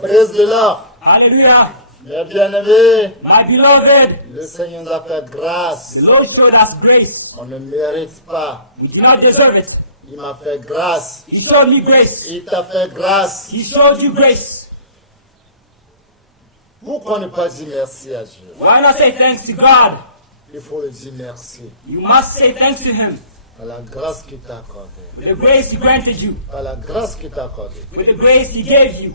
Praise the Lord. Hallelujah. Mes bien-aimés, My beloved, le Seigneur nous a fait grâce. the Lord showed us grace. On ne mérite pas. We do not deserve it. Il m'a fait grâce. He showed me grace. Il t'a fait grâce. He showed you grace. Pourquoi ne pas dire merci à Dieu? Why not say thanks to God? Il faut le dire merci. You must say thanks to Him Par la grâce qu'il t'a accordée. for the grace He granted you, Par la grâce qu'il t'a accordée. for the grace He gave you.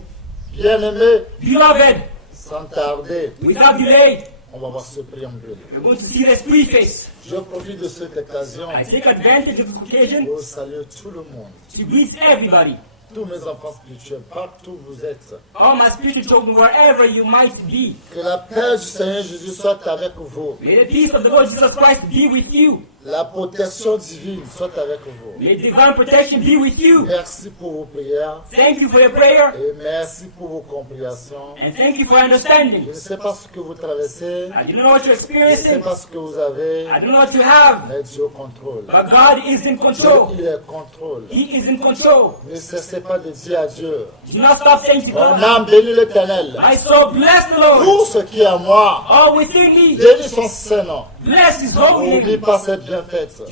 Bien-aimés, Beloved, sans tarder, without delay, on va voir ce préambule. we're going to see this preface. Je profite de cette occasion I take advantage of this occasion pour saluer tout le monde. to greet everybody, Tous mes enfants spirituels, partout où vous êtes. all my spiritual children, wherever you might be. Que la paix du Seigneur Jésus soit avec vous. May the peace of the Lord Jesus Christ be with you. La protection divine soit avec vous. May divine protection be with you. Merci pour vos prières Thank you for your prayer, et merci pour vos compréhensions. and thank you for Je understanding. ne sais pas ce que vous traversez, I do not know what you're je ne sais experiencing. pas ce que vous avez, I don't know what you have. mais Dieu contrôle. But God is in control. Il est contrôle. He is in control. Ne cessez pas de dire à Dieu, Do not stop saying to mon God, âme bénit l'Éternel. my soul bless the Lord. Tout ce qui est à moi, All within me, bénis son Saint-Nom. bless His holy N'oublie name. pas cette bienfaite.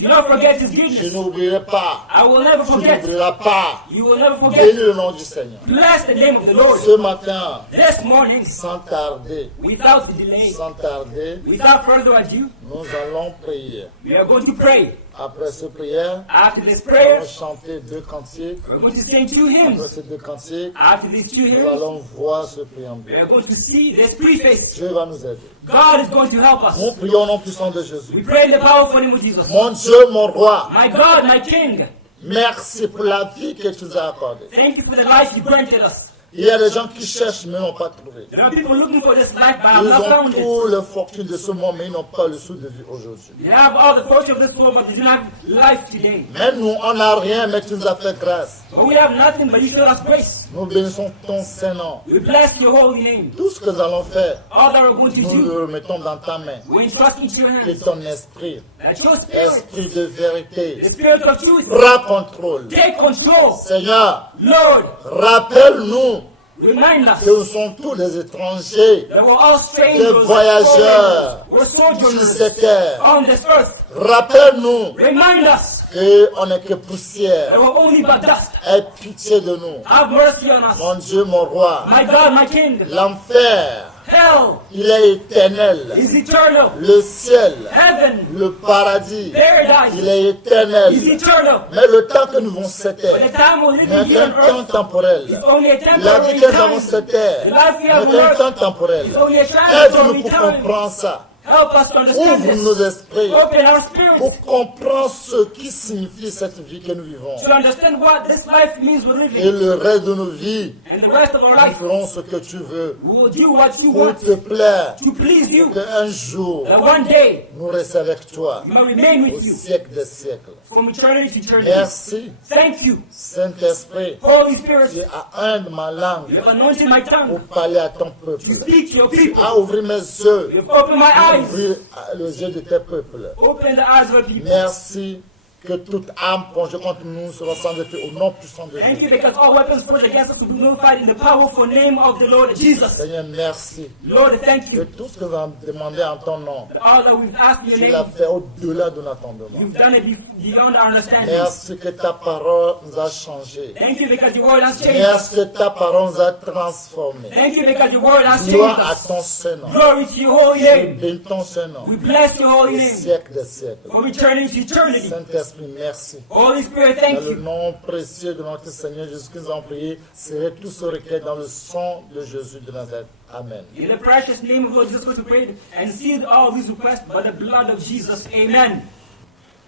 Do not forget His Je goodness. n'oublierai pas. I will never Tu forget. n'oublieras pas. You will never Bénis forget. le nom du Seigneur. Bless the name of the Lord. Ce matin, This morning, sans tarder, without delay, sans tarder, without further ado, nous allons prier. we are going to pray. Après cette prière, After this nous prayer, allons chanter 2 cantiques. we're going to sing 2 Après hymns. ces 2 cantiques, After these 2 nous hymns, allons voir ce we préambule. are going to see this preface. Dieu va nous aider. God is going to help Nous us. prions au nom puissant de We Jésus. pray in the powerful name of Jesus. Mon Dieu, mon roi, My God, my King, merci pour la vie que tu nous as accordée. thank you for the life you granted us. Il y a des gens qui cherchent mais n'ont pas trouvé. There are people looking for this life, but have Ils not ont found it. tout le fortune de ce monde, mais ils n'ont pas le sou de vie aujourd'hui. They have all the fortune of this world, but they do not have life today. Mais nous, on n'a rien, mais tu nous as fait grâce. But we have nothing, but you showed us grace. Nous bénissons ton Saint-Nom. We bless your holy name. Tout ce que nous allons faire, All that we're going to nous do, le remettons dans ta main. we entrust into your Et hands. ton esprit, That your spirit, esprit de vérité, the spirit of truth, prends contrôle. take control. Seigneur, Lord, rappelle-nous remind que us nous sommes tous des étrangers that we're all des strangers, voyageurs we're sur sojourners cette terre. on this earth. Rappelle-nous Remind us qu'on n'est que that poussière. we're only but dust. Aie pitié de nous. Have mercy on us. Mon Dieu, mon roi, My God, my King, l'enfer, hell il est éternel. is eternal. Le ciel, Heaven, le paradis, il paradise est is éternel. eternal. Mais le temps que nous vivons cette But terre the time we're n'est living here qu'un on temps earth temporel. is only a La temporary vie que nous avons time. cette terre The life we have n'est on qu'un earth temps temporel. is only a Aide-nous transitory pour time. comprendre ça. Help us to understand Ouvre nos this. esprits Open our spirits pour comprendre ce qui signifie cette vie que nous vivons. to understand what this life means we're Et living. le reste de nos vies, And the rest of our nous life, ferons ce que tu veux. we will do what you Pour want te plaire, to please you. qu'un jour, That one day, nous restions avec toi we may remain au with you siècle des siècles. from eternity to eternity. Merci, Thank you, Saint-Esprit, Holy Spirit. qui a un de ma You langue have anointed my pour tongue parler à ton to peuple. speak to your people. À ouvrir mes yeux, You have opened my eyes. ouvrir les yeux de tes peuples. Open the eyes of your people. Merci que toute âme plongée contre nous sera sans effet au nom puissant de Thank Jésus. you because all weapons forged against us will be nullified in the powerful name of the Lord Jesus. Seigneur, merci Lord, thank que you. tout ce que nous avons demandé en ton nom, All that we've asked in tu your l'as name, fait au-delà de notre entendement. you've done it beyond our understanding. Merci que ta parole nous a changés. Thank you because your word has changed. Merci que ta parole nous a transformés. Thank you because your word has changed Gloire à us. ton Saint-Nom. Glory to your holy name. Bénis ton Saint-Nom. We bless your holy Au name. siècle des siècles. From eternity to eternity. Saint-Esprit, merci. Holy Spirit, Dans thank le you. nom précieux de notre Seigneur Jésus-Christ, nous avons prié. Serez tous ce recueil dans le sang de Jésus de Nazareth. Amen. In the precious name of Lord Jesus Christ, we pray and seal all these requests by the blood of Jesus. Amen.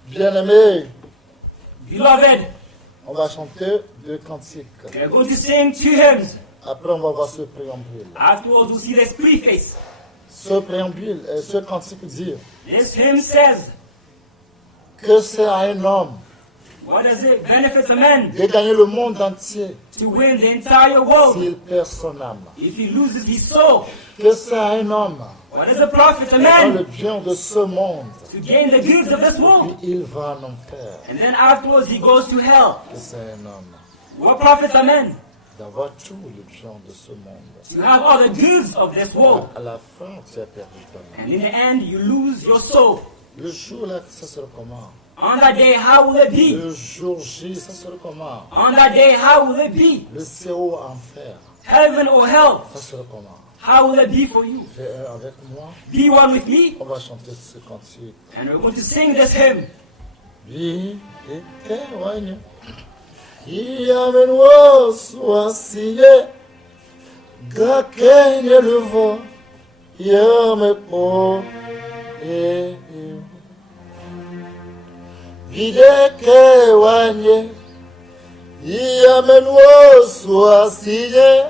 Bien-aimés, Beloved, on va chanter deux cantiques. we are going to sing 2 hymns. Après, on va voir ce préambule. Afterwards, we'll see this preface. Ce préambule, ce cantique dit This hymn says, que c'est à un homme what does it benefit a man de gagner le monde entier to win the entire world s'il perd son âme. if he loses his soul? Que c'est à un homme What does it profit a dans le man bien de ce monde, to gain the goods of this world? puis il va en enfer. And then afterwards he goes to hell. Que c'est un homme What profits a man d'avoir tout le bien de ce monde. to have all the goods of this world? À la fin, tu as perdu ton âme. And in the end, you lose your soul. Le jour là, ça sera comment? On that day, how will it be? Le jour J, ça sera comment? On that day, how will it be? Le CO enfer, Heaven or hell? ça sera comment? How will it be for you? Fais un avec moi, Be one with me, on va chanter ce cantique. and we're going to sing this hymn. Vie éteigne, y amène-moi soit signé, gagne le vent, y me po et vide que wanye, y amène-moi soit signé,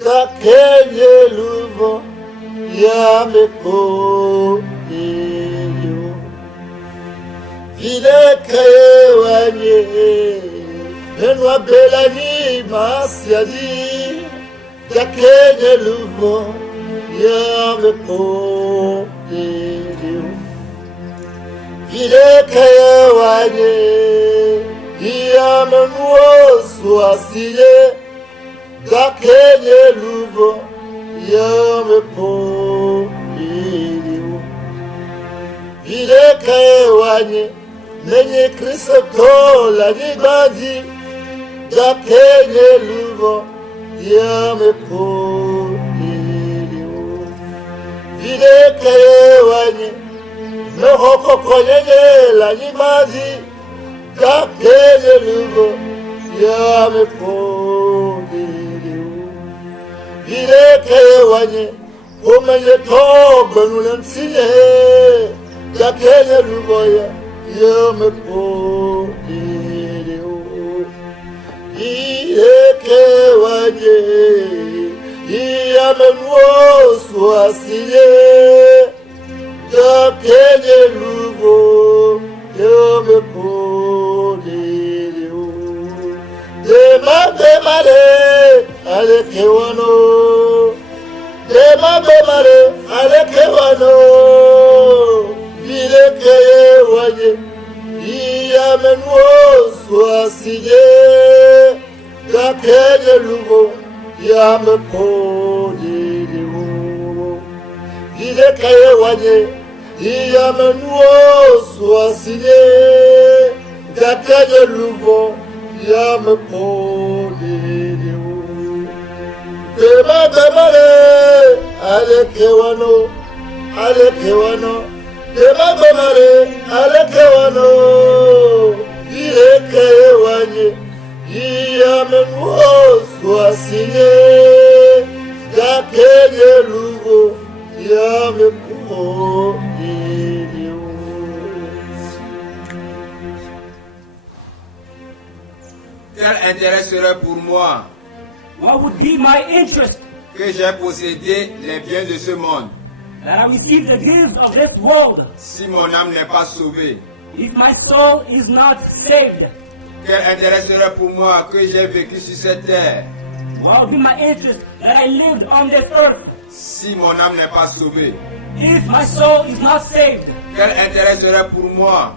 gagne le vent, y me po et vile kaye wanye Benwa belani masiadi Gakenye luvo Yame po vile kaye wanye Yame mwosu asile Gakenye luvo Yame po vile kaye wanye Nenye Kristo la nibadi Gakenye luvo Yame po vile kaye wanye Nohoko konyenye la nibadi Gakenye luvo Yame po vile kaye wanye Omenye tobe nulemsine Gakenye luvo Yame po Iyeke wanye Yame mwosu asile Gakenye luvo Yame po Demade aleke wano Demade aleke wano Vile keye wanye Yame mwosu asile Gakenye luvo Yame po vile kaye wanye Yame mwosu asile Gakenye luvo Yame po Demade aleke wano Demade aleke wano Vile kaye wanye Yame mwosu asile Gakenye luvo Yame po Quel intérêt serait pour moi What would be my interest que j'ai possédé les biens de ce monde that I receive the gifts of this world si mon âme n'est pas sauvée? if my soul is not saved? Quel intérêt serait pour moi que j'ai vécu sur cette terre What would be my interest that I lived on this earth si mon âme n'est pas sauvée? if my soul is not saved? Quel intérêt serait pour moi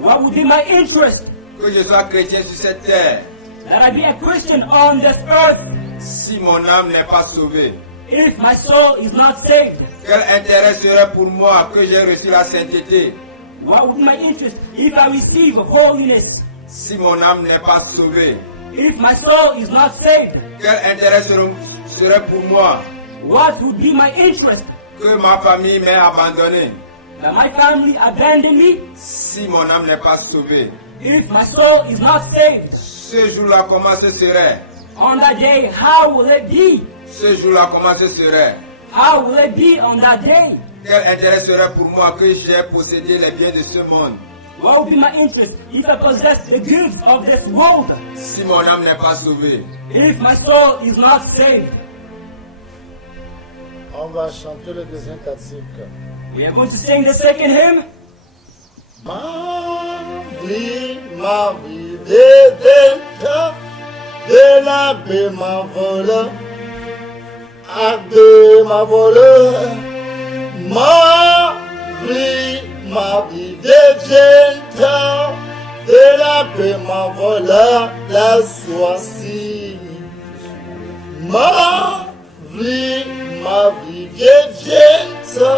What would be my interest? que je sois chrétien sur cette terre That I be a Christian on this earth si mon âme n'est pas sauvée? if my soul is not saved? Quel intérêt serait pour moi que j'ai reçu la sainteté What would be my interest if I receive holiness si mon âme n'est pas sauvée? if my soul is not saved? Quel intérêt serait pour moi What would be my interest que ma famille m'ait abandonné that my family abandon me si mon âme n'est pas sauvée? if my soul is not saved? Ce jour-là, comment ce serait? On that day, how will it be? Ce jour-là, comment ce serait? How will it be on that day? Quel intérêt serait pour moi que j'ai possédé les biens de ce monde What would be my interest if I possess the goods of this world si mon âme n'est pas sauvée? if my soul is not saved? On va chanter le deuxième cantique. We are going to sing the second hymn. Ma vie dédéta de la paix m'envole, à de ma vole. Ma vie dédéta de la paix m'envole, la soie signe. Ma vie dédéta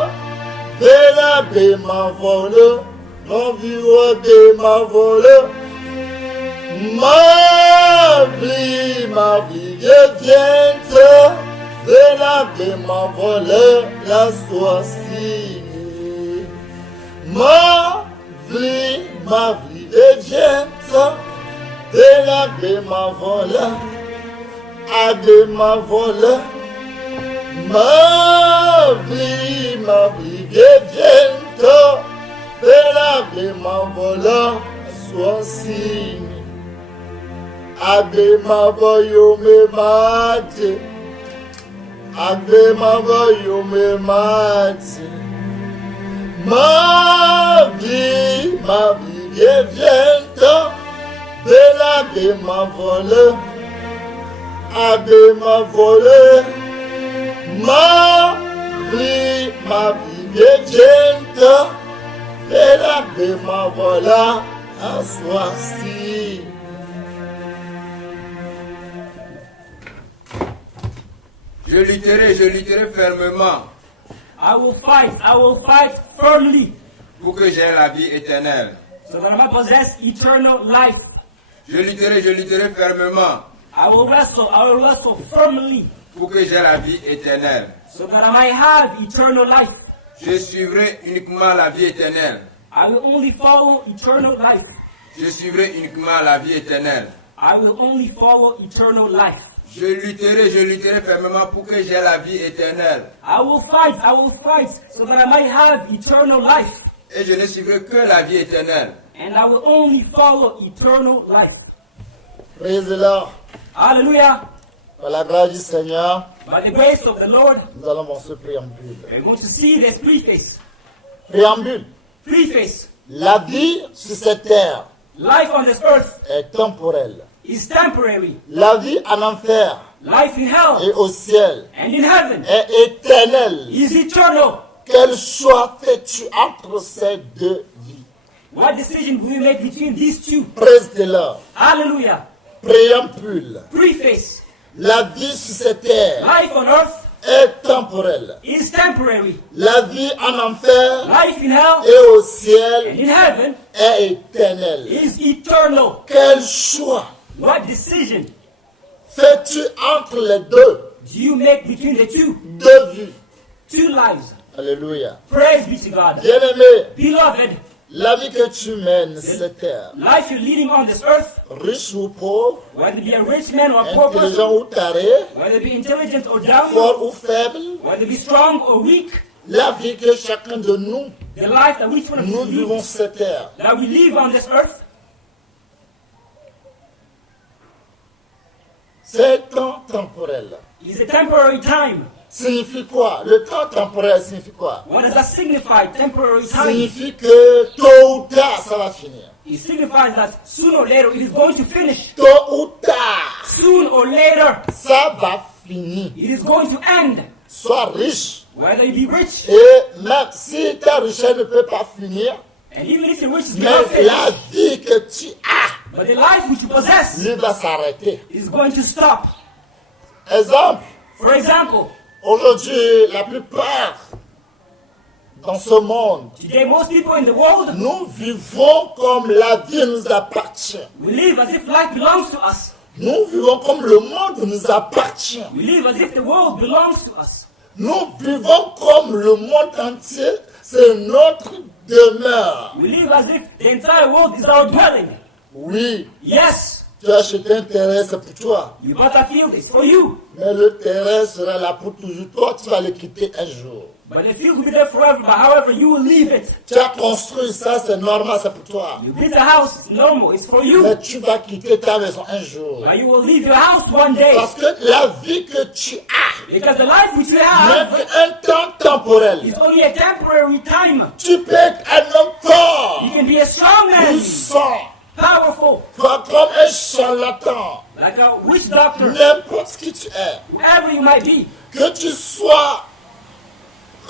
de la paix m'envole. L'environ de ma vole, ma vie devient de la paix ma vole, la soie signée. Ma vie devient de la paix ma vole, à de ma vole. Ma vie devient de la paix m'envola, soit signe. Abe m'envoyo me mate. Abe m'envoyo me mate. Ma vie vient de la paix m'envola. Abe m'envola. Ma vie vient et la paix m'envola à soi-ci. Je lutterai fermement I will fight firmly pour que j'aie la vie éternelle. so that I might possess eternal life. Je lutterai fermement I will wrestle firmly pour que j'aie la vie éternelle. so that I might have eternal life. Je suivrai uniquement la vie éternelle. I will only follow eternal life. Je suivrai uniquement la vie éternelle. I will only follow eternal life. Je lutterai fermement pour que j'aie la vie éternelle. I will fight so that I might have eternal life. Et je ne suivrai que la vie éternelle. And I will only follow eternal life. Praise the Lord. Hallelujah. Par la grâce du Seigneur, By the grace of the Lord, nous allons voir ce préambule. we're going to see this preface. Préambule. Preface. La vie sur cette terre Life on this earth est temporelle. is temporary. La vie en enfer Life in hell et au ciel and in heaven est éternelle. is eternal. Quel choix fais-tu entre ces deux vies? What decision will we make between these two? Praise the Lord. Hallelujah. Préambule. Preface. La vie sur cette terre Life on earth est temporelle. is temporary. La vie en enfer Life in hell et au and ciel in heaven est éternelle. is eternal. Quel choix What decision fais-tu entre les deux? do you make between the two? Deux vies. Two lives. Alléluia. Praise be to God. Bien-aimé, Beloved, la vie que tu mènes sur cette terre, life you're leading on this earth, riche ou pauvre, whether it be a rich man or a poor person, intelligent ou taré, whether it be intelligent or dumb, fort ou faible, whether it be strong or weak, la vie que chacun de nous, the life that each one of nous us vivons lives, sur cette terre, that we live on this earth, c'est temps temporel. is a temporary time. Signifie quoi? Le temps temporel signifie quoi? What does that signify, temporary time? Signifie que tôt ou tard, ça va finir. It signifies that sooner or later it is going to finish. Tôt ou tard, Soon or later ça va finir. it is going to end. Sois riche. Whether you be rich, Et même si ta richesse ne peut pas finir, And even if your riches may Mais not finish, la vie que tu as, but the life which you possess lui va s'arrêter. is going to stop. Exemple, For example, aujourd'hui, la plupart dans ce monde, today most people in the world, nous vivons comme la vie nous appartient. we live as if life belongs to us. Nous vivons comme le monde nous appartient. We live as if the world belongs to us. Nous vivons comme le monde entier, c'est notre demeure. We live as if the entire world is our dwelling. Oui, Yes, tu as acheté un terrain, c'est pour toi. you bought a field, it's for you. Mais le terrain sera là pour toujours. Toi, tu vas le quitter un jour. But the field will be there forever, but however, you will leave it. Tu as construit ça, c'est normal, c'est pour toi. You built a house, it's normal, it's for you. Mais tu vas quitter ta maison un jour. But you will leave your house one day. Parce que la vie que tu as Because the life which you n'est have qu'un temps temporel. is only a temporary time. Tu peux être un homme fort, You can be a strong man, puissant, powerful, pas comme un charlatan. like a witch doctor, N'importe qui tu es. whoever you might be. Que tu sois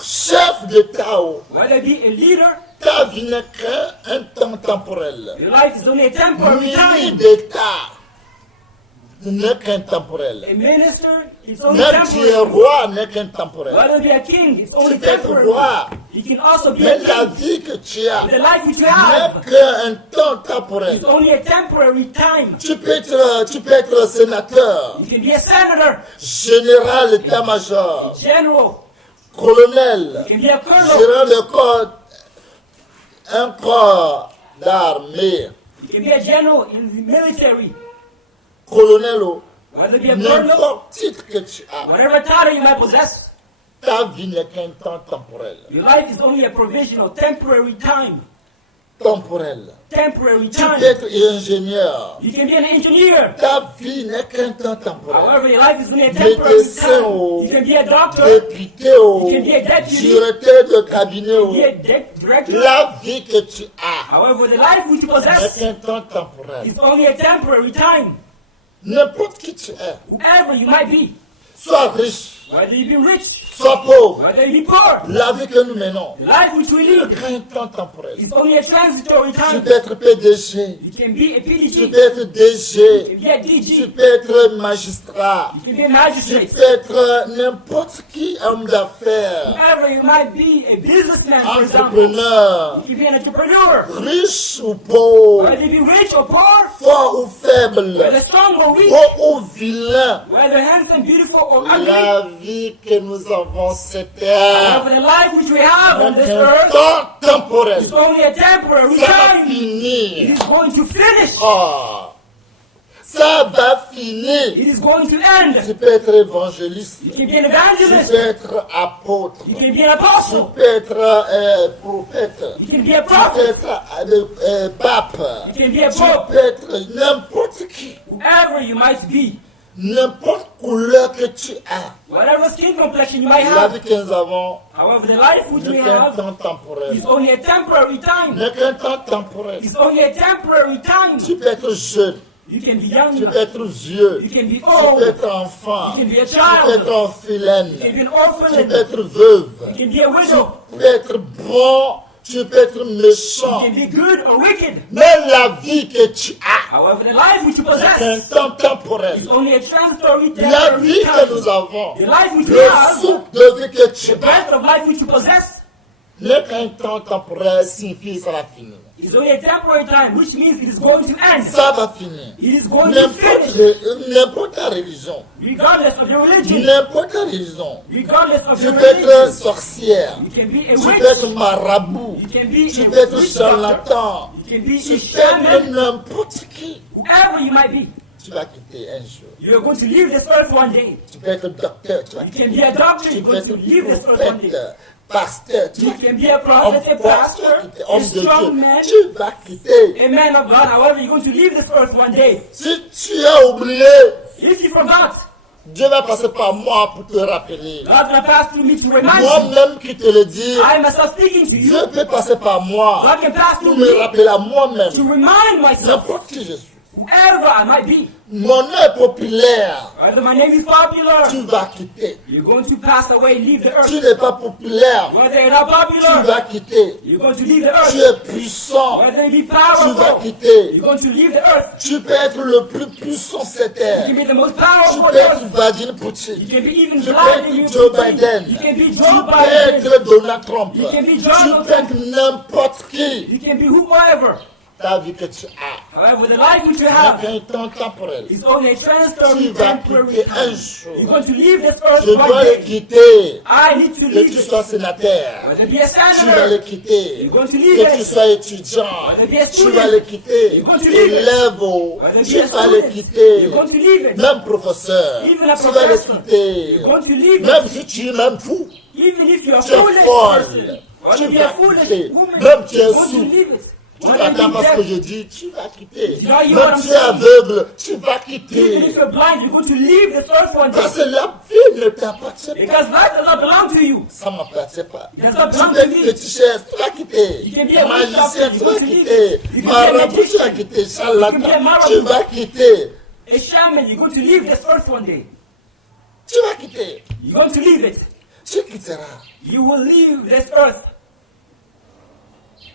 chef d'État, Whether it be a leader, ta vie n'est qu'un temps temporel. your life is only a temporary Ministre time. d'État n'est qu'un temporel. A minister, it's only Même tu es temporary. roi n'est qu'un temporel. Whether it be a king, it's only Tu peux être temporary. roi, You can also be a mais la king. vie que tu as The life which you n'est have qu'un temps temporel. is only a temporary time. Tu peux être sénateur, You can be a senator, général d'état-major, general, colonel, you can be a colonel, gérant de corps, un corps d'armée, you can be a general in the military. colonel, Whether it be a colonel, n'importe titre que tu as, whatever title you might possess, ta vie n'est qu'un temps temporel. your life is only a provisional, temporary time. Temporel. Temporary Tu peux time. être ingénieur. You can be an engineer. Ta vie n'est qu'un temps temporel. However, your life is only a temporary Médecin, time. You can be a doctor. député, You can be a deputy. directeur de cabinet. You can be a director. La vie que tu as However, the life which you n'est possess qu'un temps temporel. is only a temporary time. N'importe qui tu es, Whoever you might be, sois riche, whether you be rich, sois pauvre, whether you be poor, la vie que nous menons the life which we n'est live qu'un temps temporel. is only a transitory Tu time. peux être PDG, You can be a tu PDG, peux être you DG, can be a tu DG, peux être magistrat, you can be a tu magistrate. peux être n'importe qui homme d'affaires, Whoever you might be, a businessman, for example. entrepreneur, You can be an entrepreneur. riche ou pauvre, Whether you be rich or poor, fort ou faible, whether strong or weak, beau ou vilain. whether handsome, beautiful or ugly, La vie que nous avons cette however terre the life which we have on this n'est qu'un earth temps temporel. is only a temporary Ça va time. It finir. is going to finish. Oh, ça va finir. It is going to end. Tu peux être évangéliste, You can be an tu evangelist. peux être apôtre, You can be an tu apostle. peux être prophète, You can be a tu peux prophet. être pape, You can be a tu pope. peux être n'importe qui, Whoever you might be, n'importe couleur que tu as. whatever skin complexion you might La have, vie que nous avons however the life which we n'est qu'un have temps temporel. is only a temporary time. N'est qu'un temps temporel. It's only a temporary time. Tu peux être jeune, You can be tu young. peux être vieux, You can be tu peux old. être enfant, You can be a tu peux être child. orphelin, You can be an tu peux orphan. être veuve, You can be a widow. tu peux être bon, tu peux être You méchant. can be good or wicked. Mais la vie que tu as However, the life which you est un possess temps temporel. is only a transitory La temporary vie que nous time. avons, The life which we le have, souffle de vie que tu the as, breath of life which you possess, n'est qu'un temps temporel, signifie ça va finir. is only a temporary time, which means it is going to end. Ça va finir. It is going to finish, N'importe ta religion, regardless of your religion, n'importe ta religion, regardless of tu your peux être religion. sorcière, You can be a tu peux witch. être marabout, You can be tu a peux être witch doctor. charlatan, You can be tu a peux être shaman. n'importe qui. Whoever you might be, Tu vas quitter un jour. you are going to leave this earth one day. Tu peux être docteur, tu vas You quitter. can be a doctor. Tu You're peux going to être leave this earth one day. prophète, pasteur, tu You vas can be a prophet, a homme fort, tu vas pastor, quitter. a Homme de strong man, Dieu, tu vas quitter. a man of God. However, you're going to leave this earth one day. Si tu as oublié, If you forgot, Dieu va passer par moi pour te rappeler. God's going to pass through me to remind you. Moi-même qui te le dis, I myself speaking to you. Dieu peut passer par moi God can pass pour through me me rappeler à moi-même to remind myself n'importe qui je suis. whoever I might be, mon nom est populaire, whether my name is popular, tu vas quitter. you're going to pass away, leave the Tu earth. n'es pas populaire, Whether you're not tu popular, vas quitter. you're going to leave the Tu earth. es puissant, Whether you be tu vas powerful, quitter. you're going to leave the earth. Tu peux être le plus puissant sur cette You terre. can be the most Tu powerful peux être person. Vladimir Poutine. You can be even Tu peux blind in être your Joe Biden. You can be Tu Joe peux Biden. être Donald Trump. You can be Tu Donald peux être n'importe qui. You can be whoever. Ta vie que tu as. However, the life which you N'est have qu'un temps temporel. is only a Tu transitory, vas temporary quitter un time. jour. You're going to leave this earth Je dois one le day. quitter. I need to Que leave tu it. sois sénateur. Whether be a Tu vas le senator, quitter. you're going to leave Que tu it. sois étudiant. Tu vas le quitter. You're going to leave it. Élève, Whether tu be a vas le student, quitter. you're going to leave it. Même professeur, Even a tu vas le professor, quitter. you're going to leave Même it. si tu es même fou, Even if you're a tu es foolish folle. person, or Tu to be vas a foolish quitter. woman, Même tu es you're going sous. to leave it. Tu Whether attends be parce que deaf, je dis, tu vas quitter. You know Même what tu I'm es saying? aveugle, tu vas even if quitter. you're blind, you're going to leave this earth one Parce day. que la vie ne t'appartient pas. Because life does not belong to you. Ça ne m'appartient pas. It does not Tu belong es to me. fétichesse, tu vas quitter. You can be a witch Magicien, doctor, tu you vas want to quitter. leave. You can be a Marabout, tu vas magician. quitter. You can be a Charlatan, marabout. tu vas quitter. A shaman, you're going to leave this earth one day. Tu vas quitter. You're going to leave it. Tu quitteras. You will leave this earth.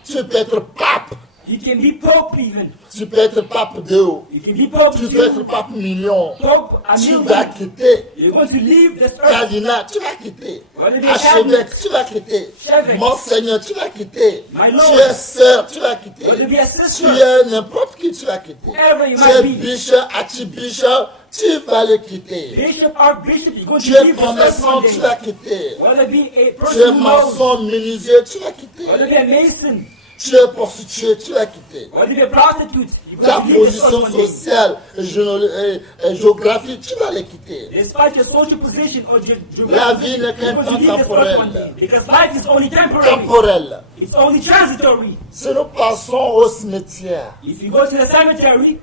Tu peux être pape. You can be Pope even. Tu peux être pape de haut. You can be Pope Tu peux être 2, pape million. Pope a Tu million. vas quitter. You're going to leave this earth. Cardinal, tu vas quitter. Well, they Archevêque, tu vas quitter. Chevêque. Monseigneur, tu vas quitter. My Tu Lord. es sœur, tu vas quitter. Well, to be a Tu sister. es n'importe qui, tu vas quitter. Whoever you Tu might es be. bishop, archbishop, tu vas le quitter. Bishop, archbishop, you're going Tu to es leave this earth commerçant, one tu day. vas quitter. Whether it be a Tu es person who knows, maçon, menuisier, tu vas quitter. whether it be a mason, Tu es prostituée, tu vas quitter. whether it be a prostitute, you're Ta going to leave this earth position one day. sociale et géographique, tu vas les quitter. Despite your social position or La vie n'est qu'un you're going temps to leave this earth one day. temporel. Because life is only temporary. Temporel. It's only transitory. Si nous passons au cimetière, If you go to the cemetery,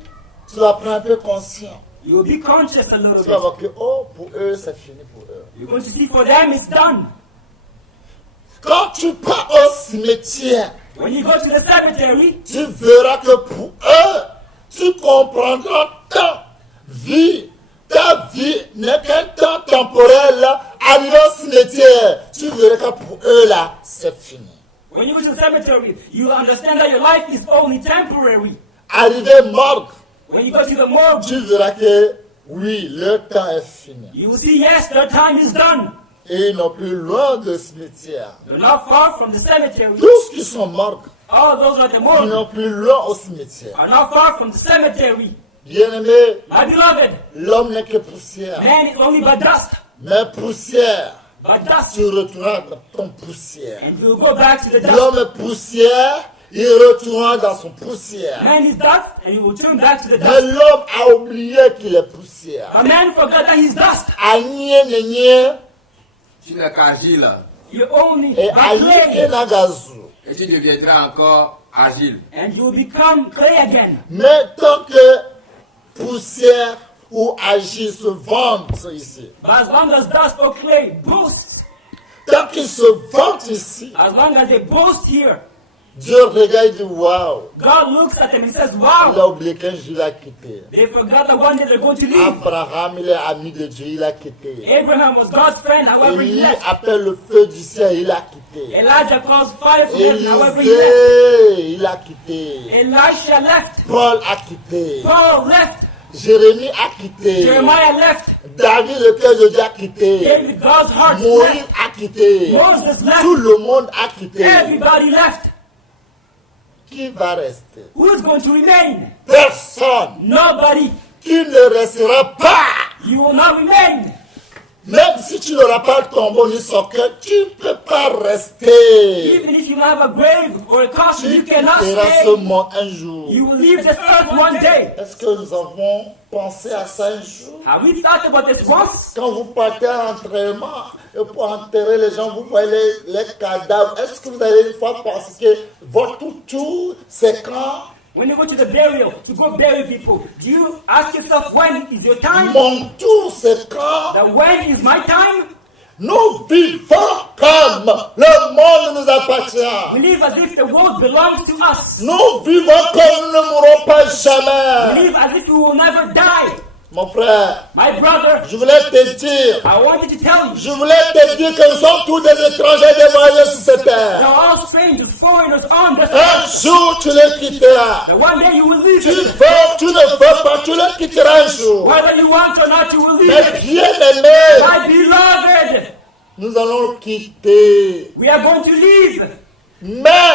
tu vas prendre un peu conscient. you'll be conscious a little Tu vas bit. voir que, oh, pour eux, c'est fini pour eux. You're going to see for them it's done. Quand tu pars au cimetière, When you go to the cemetery, tu verras que pour eux, tu comprendras ta vie n'est qu'un temps temporel. Arrivé au cimetière, tu verras que pour eux, là, c'est fini. when you go to the cemetery, you'll understand that your life is only temporary. Arrivé morgue, When you go to the morgue, tu verras que, oui, le temps est fini. you will see, yes, their time is done. Et ils n'ont plus loin de cimetière. They're not far from the cemetery. Tous qui sont morts, All those at the ils morgue n'ont plus loin au cimetière. are not far from the cemetery. Bien-aimé, My beloved, l'homme n'est que poussière. man is only but dust. Mais poussière, But dust. tu retourneras dans ton poussière. And you'll go back to the dust. L'homme est poussière, il retournera dans son poussière. Man is dust, and you will turn back to the Mais dust. l'homme a oublié qu'il est poussière. A man forgot that he's dust. Agné, Tu n'es qu'agile You're only et but clay. agné nagazu. et tu deviendras encore agile. And you will become clay again. Mais tant que poussière ou agir se vendent ici, But as long as dust or clay boasts, tant qu'ils se vendent ici, as long as they boast here, Dieu regarde et dit waouh, God looks at them and says, il a wow, oublié qu'un jour il a quitté. they forgot that one day they're going to leave. Abraham, il est ami de Dieu, il a quitté. Abraham was God's friend, however he Élie left. appelle le feu du ciel, il a quitté. Elijah calls fire from heaven, however he left. Élisée, il a quitté. Elisha left. Paul a quitté. Paul left. Jérémie a quitté. Jeremiah left. David, le cœur de Dieu a quitté. David, God's heart Moïse left. a quitté. Moses Tout left. le monde a quitté. Everybody left. Qui va rester? Who is going to remain? Personne. Nobody. Qui ne restera pas. You will not remain. Même si tu n'auras pas le tombeau ni son cœur, tu ne peux pas rester. Even if you have a grave or a coffin, Tu you cannot quitteras ce stay. monde un jour. You will leave this earth one day. Est-ce que nous avons pensé à ça un jour? Have we thought about this once? Quand vous partez à l'enterrement et pour enterrer les gens, vous voyez les cadavres. Est-ce que vous allez une fois penser que votre tour, c'est quand? When you go to the burial, to go bury people, do you ask yourself, when is your time? Mon tour, c'est quand? That when is my time? Nous vivons comme le monde nous appartient. We live as if the world belongs to us. Nous vivons comme nous ne mourrons pas We jamais. live as if we will never die. Mon frère, My brother, je voulais te dire, I wanted to tell you, je voulais te dire que nous sommes tous des étrangers, des voyageurs sur cette they're terre. all strangers, foreigners on this Un earth. jour, tu les quitteras. That one day you will leave Tu it. veux, tu ne veux pas, tu les quitteras un jour. Whether you want or not, you will leave Mais it. bien aimé, My beloved, nous allons quitter. we are going to leave. Mais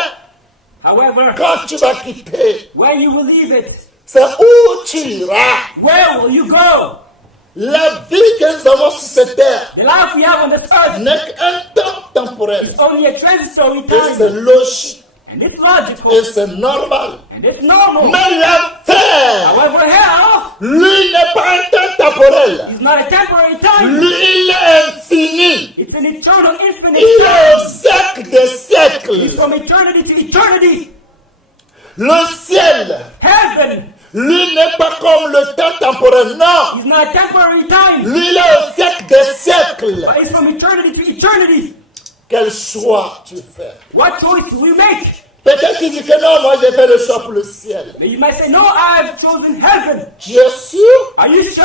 However, quand tu vas quitter, when you will leave it, c'est où tu iras. where will you go? La vie que nous avons sur cette terre The life we have on this earth n'est qu'un temps temporel. is only a transitory Et c'est time. logique. And it's logical. Et c'est normal. And it's normal. Mais l'enfer, However, hell lui, n'est pas un temps temporel. is not a temporary time. Lui, il est infini. It's an eternal, infinite Il est time. au siècle des It's siècles. from eternity to eternity. Le ciel, Heaven lui, n'est pas comme le temps temporel. Non. is not a temporary time. Lui, il est au siècle des siècles. But it's from eternity to eternity. Quel choix tu fais? What choice will you make? Peut-être tu dis que non, moi j'ai fait le choix pour le ciel. Now you might say, no, I've chosen heaven. Tu es sûr? Are you sure?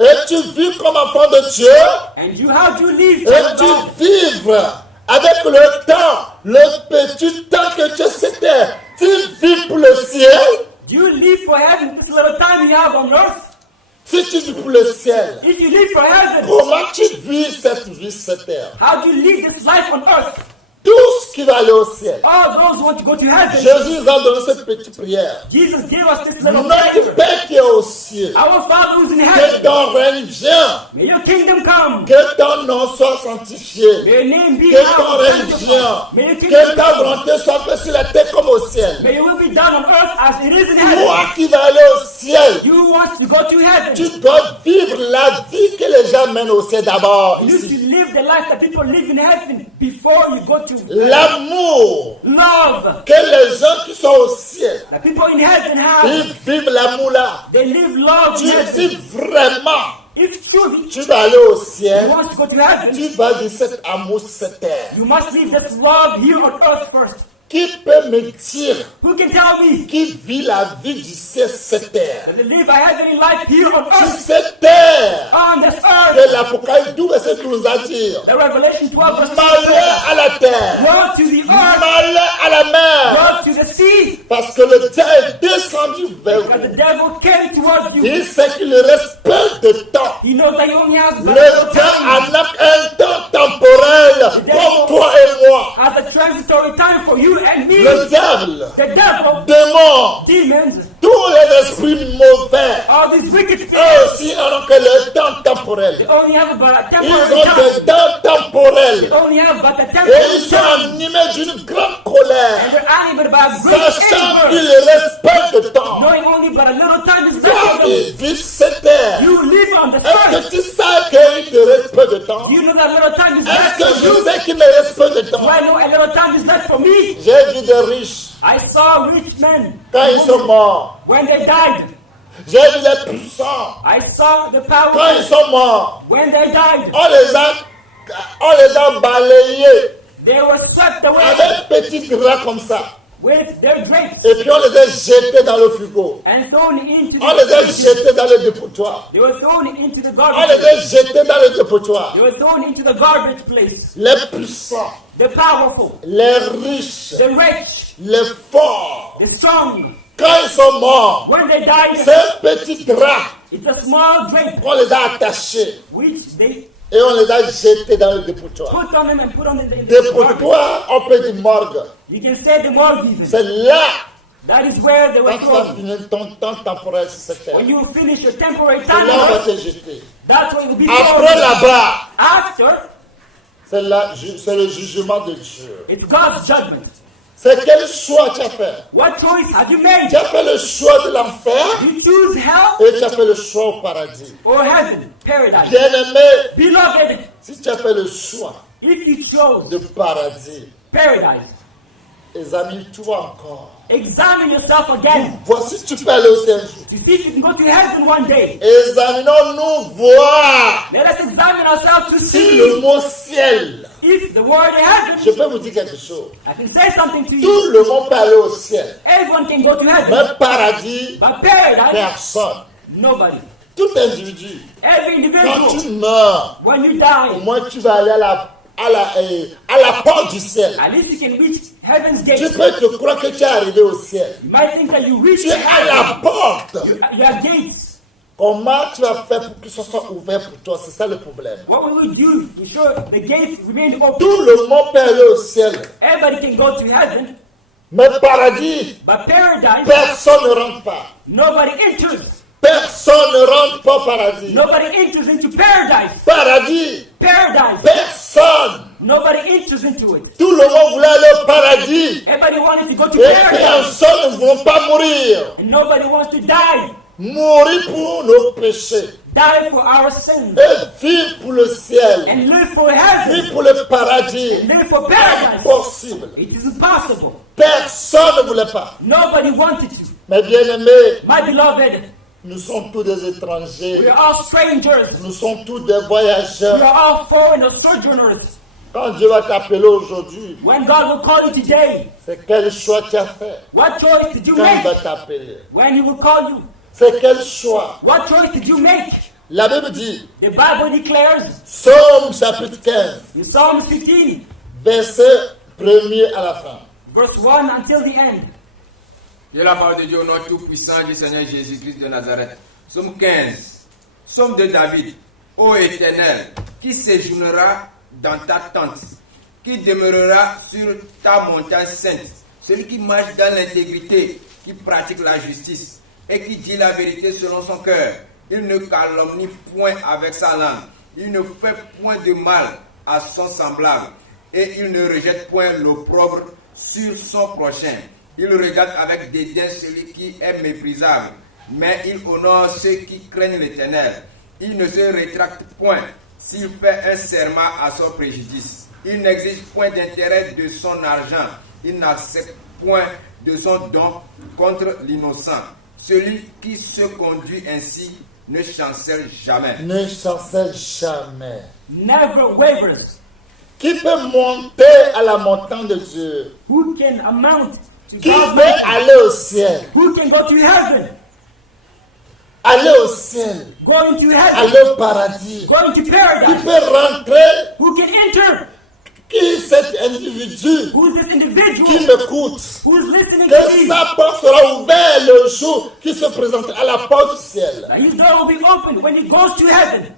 Et tu vis comme enfant de Dieu? And you, how do you live? Et tu vivres avec le temps, le petit temps que tu as sur terre. Tu vis pour le ciel. Do you live for heaven this little time you have on earth? Si tu vis pour le ciel, If you live for heaven, comment tu vis cette vie sur cette terre? how do you live this life on earth? Tous qui vont aller au ciel. All those who want to go to heaven, Jésus nous a donné cette petite prière. Jesus gave us this little Notre prayer. Père qui est au ciel, Our Father who's in que heaven, ton règne vienne, may your kingdom come. que ton nom soit sanctifié, May your name be que ton règne hallowed. vienne, May your que kingdom ta come. volonté soit faite sur la terre comme au ciel. May your will be done on earth as it is in heaven. Toi qui vas aller au ciel, You want to go to heaven. tu dois vivre la vie que les gens mènent au ciel d'abord You need ici. to live the life that people live in heaven before you go to L'amour love. que les gens qui sont au ciel, The people in heaven have. ils vivent l'amour là. They live love in Tu heaven. dis vraiment, If truly tu vas aller au you ciel, want to go to heaven, tu vas vivre cet amour sur cette terre. you must live this love here on earth first. Qui peut me dire Who can tell me qui vit la vie du ciel sur cette terre? that they live a heavenly life here on Sur earth? cette terre, On this earth. de l'Apocalypse 12, verset 12 à dire, The Revelation 12 verse 12. malheur à la terre, Woe to the earth. malheur à la mer, Woe to the sea. parce que le diable est descendu vers Because the vous. devil came towards you. Il sait qu'il reste peu de temps. He knows that he only has but Le little diable time. en a un temps temporel comme toi et moi. As a transitory time for you and me. Le diable, The devil, démon, demons, tous les esprits mauvais, all these wicked eux spirits, aussi n'ont que le temps temporel. they only have about a Ils temporary ont time. des temps temporels. They only have but a Et temporary ils sont time. animés d'une grande And colère, they're animated by a great sachant anger. qu'il reste peu de temps. Knowing only but a little time is Toi left for them. qui vis cette terre, You live on the est-ce que earth. tu sais qu'il te reste peu de temps? Do you know that little time is Est-ce left que for je you? sais qu'il me reste peu de Do temps? I know a little time is left for me? J'ai vu des riches I saw rich men quand ils sont morts. when they died. J'ai vu les puissants I saw the quand ils powerful sont morts. when they died. On les a balayés They were swept away avec petits draps comme ça. with their drapes Et puis on les a jetés dans le frigo. and thrown into On les a the jetés dans le dépotoir. They were thrown into the On garbage. les a jetés dans le dépotoir. They were thrown into the garbage place. Les puissants, The powerful, les riches, the rich, les forts, the strong. quand ils sont morts, When they died, c'est un petit drap it's a small drape qu'on les a attachés which they et on les a jetés dans le dépotoir. put on them and put on in the garbage. Dépotoir, on peut dire morgue. You can say the morgue even. C'est là That is where they were quand tu vas thrown. finir ton temps temporel sur cette terre. When you finish your temporary C'est là on va time, te jeter. that's where you'll be Après thrown. là-bas, After, c'est le jugement de Dieu. it's God's judgment. C'est quel choix tu as fait? What choice have you made? Tu as fait le choix de l'enfer You choose hell et tu as fait le choix au paradis. or heaven, paradise. Bien-aimé, Beloved, si tu as fait le choix if you chose de paradis, paradise, Examine-toi encore. Examine yourself again Voici, tu peux aller au ciel. to see if you can go to heaven one day. Examinons-nous, voir Let us examine ourselves to si le see mot ciel, if the word heaven. je peux vous dire quelque chose. I can say something to you. Tout le monde peut aller au ciel. Everyone can go to heaven, Mais paradis, but paradise, personne. nobody. Tout individu. Every Quand tu individual, meurs, when you au die, moins tu vas aller à la porte du ciel. at least you can reach heaven's Tu gate. peux te croire que tu es arrivé au ciel. You might think that you Tu reached es à la porte. you have gates. Comment tu vas faire pour que ce soit ouvert pour toi? C'est ça le problème. What will we do to ensure the gates remain open? Tout le monde peut aller au ciel. Everybody can go to heaven, Mais paradis, but paradise, personne ne rentre pas. nobody enters. Personne ne rentre pas au paradis. Nobody enters into paradise. Paradis, Paradise, personne. nobody enters into it. Tout le monde voulait aller au paradis. Everybody wanted to go to Et paradise, personne ne voulait pas mourir. and nobody wants to die. Mourir pour nos péchés. Die for our sins, Et vivre pour le ciel. and live for heaven, Vivre pour le paradis. and live for paradise. Impossible. It is impossible. Personne ne voulait pas. Nobody wanted to. Mes bien-aimés, My beloved, nous sommes tous des we étrangers. are all strangers. Nous sommes tous des We voyageurs. are all foreigners, sojourners. Quand Dieu va t'appeler aujourd'hui, When God will call you today, c'est quel choix tu as fait? what choice did you Quand il make? va t'appeler, When He will call you, c'est quel choix? what choice did you make? La Bible dit, The Bible declares Psaume chapitre 15, in Psalm 15, verset 1er à la fin. verse 1 until the end. J'ai la parole de Dieu au nom tout-puissant du Seigneur Jésus-Christ de Nazareth. Psaume 15. Psaume de David. Ô Éternel, qui séjournera dans ta tente, qui demeurera sur ta montagne sainte, celui qui marche dans l'intégrité, qui pratique la justice et qui dit la vérité selon son cœur. Il ne calomnie point avec sa langue. Il ne fait point de mal à son semblable et il ne rejette point l'opprobre sur son prochain. Il regarde avec dédain celui qui est méprisable, mais il honore ceux qui craignent l'Éternel. Il ne se rétracte point s'il fait un serment à son préjudice. Il n'exige point d'intérêt de son argent. Il n'accepte point de son don contre l'innocent. Celui qui se conduit ainsi ne chancelle jamais. Ne chancelle jamais. Never wavers. Qui peut monter à la montagne de Dieu? Who can amount to Qui God's peut mercy? aller au ciel? Who can go to heaven? Aller au ciel. Going to heaven. Aller au paradis. Going to Qui paradise. peut rentrer? Who can enter? Qui cet individu Who is this qui individual m'écoute? who is listening Que to me? sa porte sera ouverte le jour qui se présente à la porte du ciel. Now his door will be open when he goes to heaven.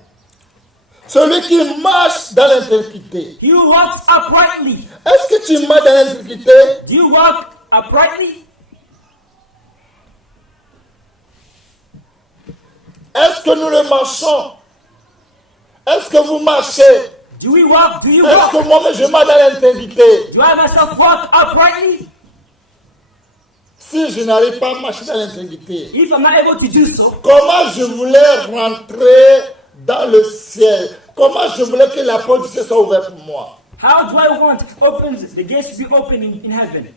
Celui qui marche dans l'intégrité. He who walks uprightly. Est-ce que tu marches dans l'intégrité? Do you walk uprightly? Est-ce que nous le marchons? Est-ce que vous marchez? Do we walk? Do you Est-ce que walk? moi-même je marche dans l'intégrité? Do I myself walk uprightly? Si je n'arrive pas à marcher dans l'intégrité, If I'm not able to do so, comment je voulais rentrer dans le ciel? Comment je voulais que la porte du ciel soit ouverte pour moi? how do I want the gates to be open in heaven?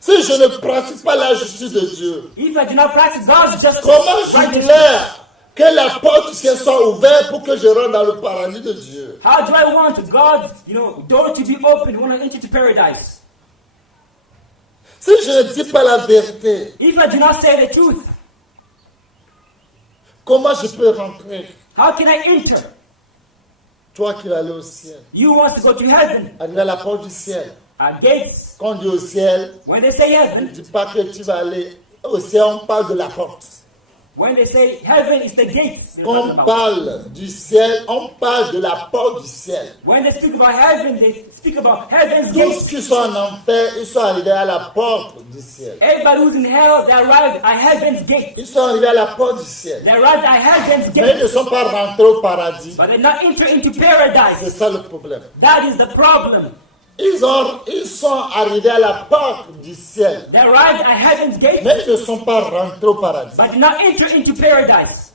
Si je ne pratique pas la justice de Dieu, If I do not practice God's justice, comment je righteousness, voulais que la porte du ciel soit ouverte pour que je rentre dans le paradis de Dieu? how do I want God's door to be open when I enter to paradise? Si je ne dis pas la vérité, If I do not say the truth, comment je peux rentrer? how can I enter? Toi qui vas aller au ciel, You want to go to heaven. arriver à la porte du ciel. Our gates, Quand on dit au ciel, when they say ne heaven, dis pas que tu vas aller au ciel, on parle de la porte. when they say heaven is the gates, they're Quand talking on about. parle du ciel, on parle de la porte du ciel. When they speak about heaven, they speak about heaven's Tous gates. qui sont en enfer, ils sont arrivés à la porte du ciel. Everybody who's in hell, they arrived at heaven's gate. Ils sont arrivés à la porte du ciel. They arrived at heaven's Mais ils gate, ne sont pas rentrés au paradis. but they not enter into C'est paradise. ça le problème. That is the problem. Ils sont arrivés à la porte du ciel. They arrived at heaven's gate, Mais ils ne sont pas rentrés au paradis. but did not enter into paradise.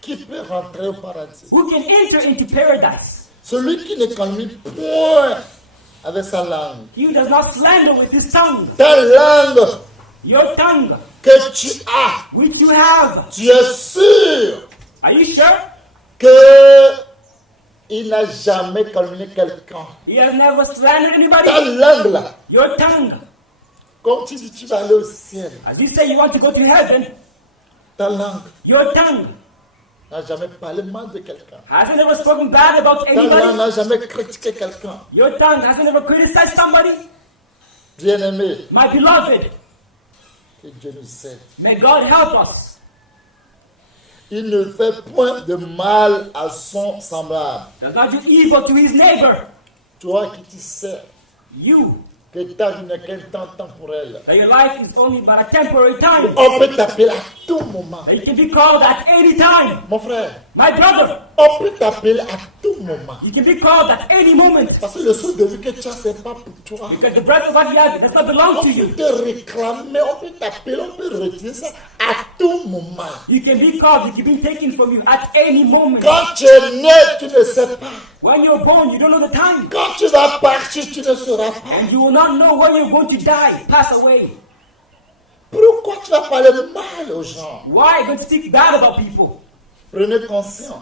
Qui peut rentrer au paradis? Who can enter into paradise? Celui qui ne calme point avec sa langue. He does not slander with his tongue. Ta langue Your tongue, que tu as, which you have. tu es sûr Are you sure? que il n'a jamais calomnié quelqu'un. He has never slandered Ta anybody. langue là, Your tongue. comme tu dis tu vas aller au ciel, As you say you want to go to heaven, ta langue your tongue n'a jamais parlé mal de quelqu'un. hasn't ever spoken bad about Ta langue anybody. n'a jamais critiqué quelqu'un. Your tongue hasn't ever criticized somebody. Bien-aimé, My beloved, que Dieu nous aide. may God help us. Il ne fait point de mal à son semblable. Does not do evil to his neighbor. Toi qui tu sais You, que ta vie n'est qu'un temps temporel. that your life is only but a temporary time. On peut t'appeler à tout moment. That you can be called at any time. Mon frère, My brother, on peut t'appeler à tout moment. you can be called at any moment. Parce que le souffle de vie que tu as, ce n'est pas pour toi. Because the breath of life you have does not belong On to peut you. te réclamer, on peut t'appeler, on peut retirer ça à tout moment. You can be called, it can be taken from you at any moment. Quand tu es né, tu ne sais pas. When you're born, you don't know the time. Quand tu vas partir, tu ne sauras pas. And you will not know when you're going to die, pass away. Pourquoi tu vas parler mal aux gens? Why are you going to speak bad about people? Prenez conscience,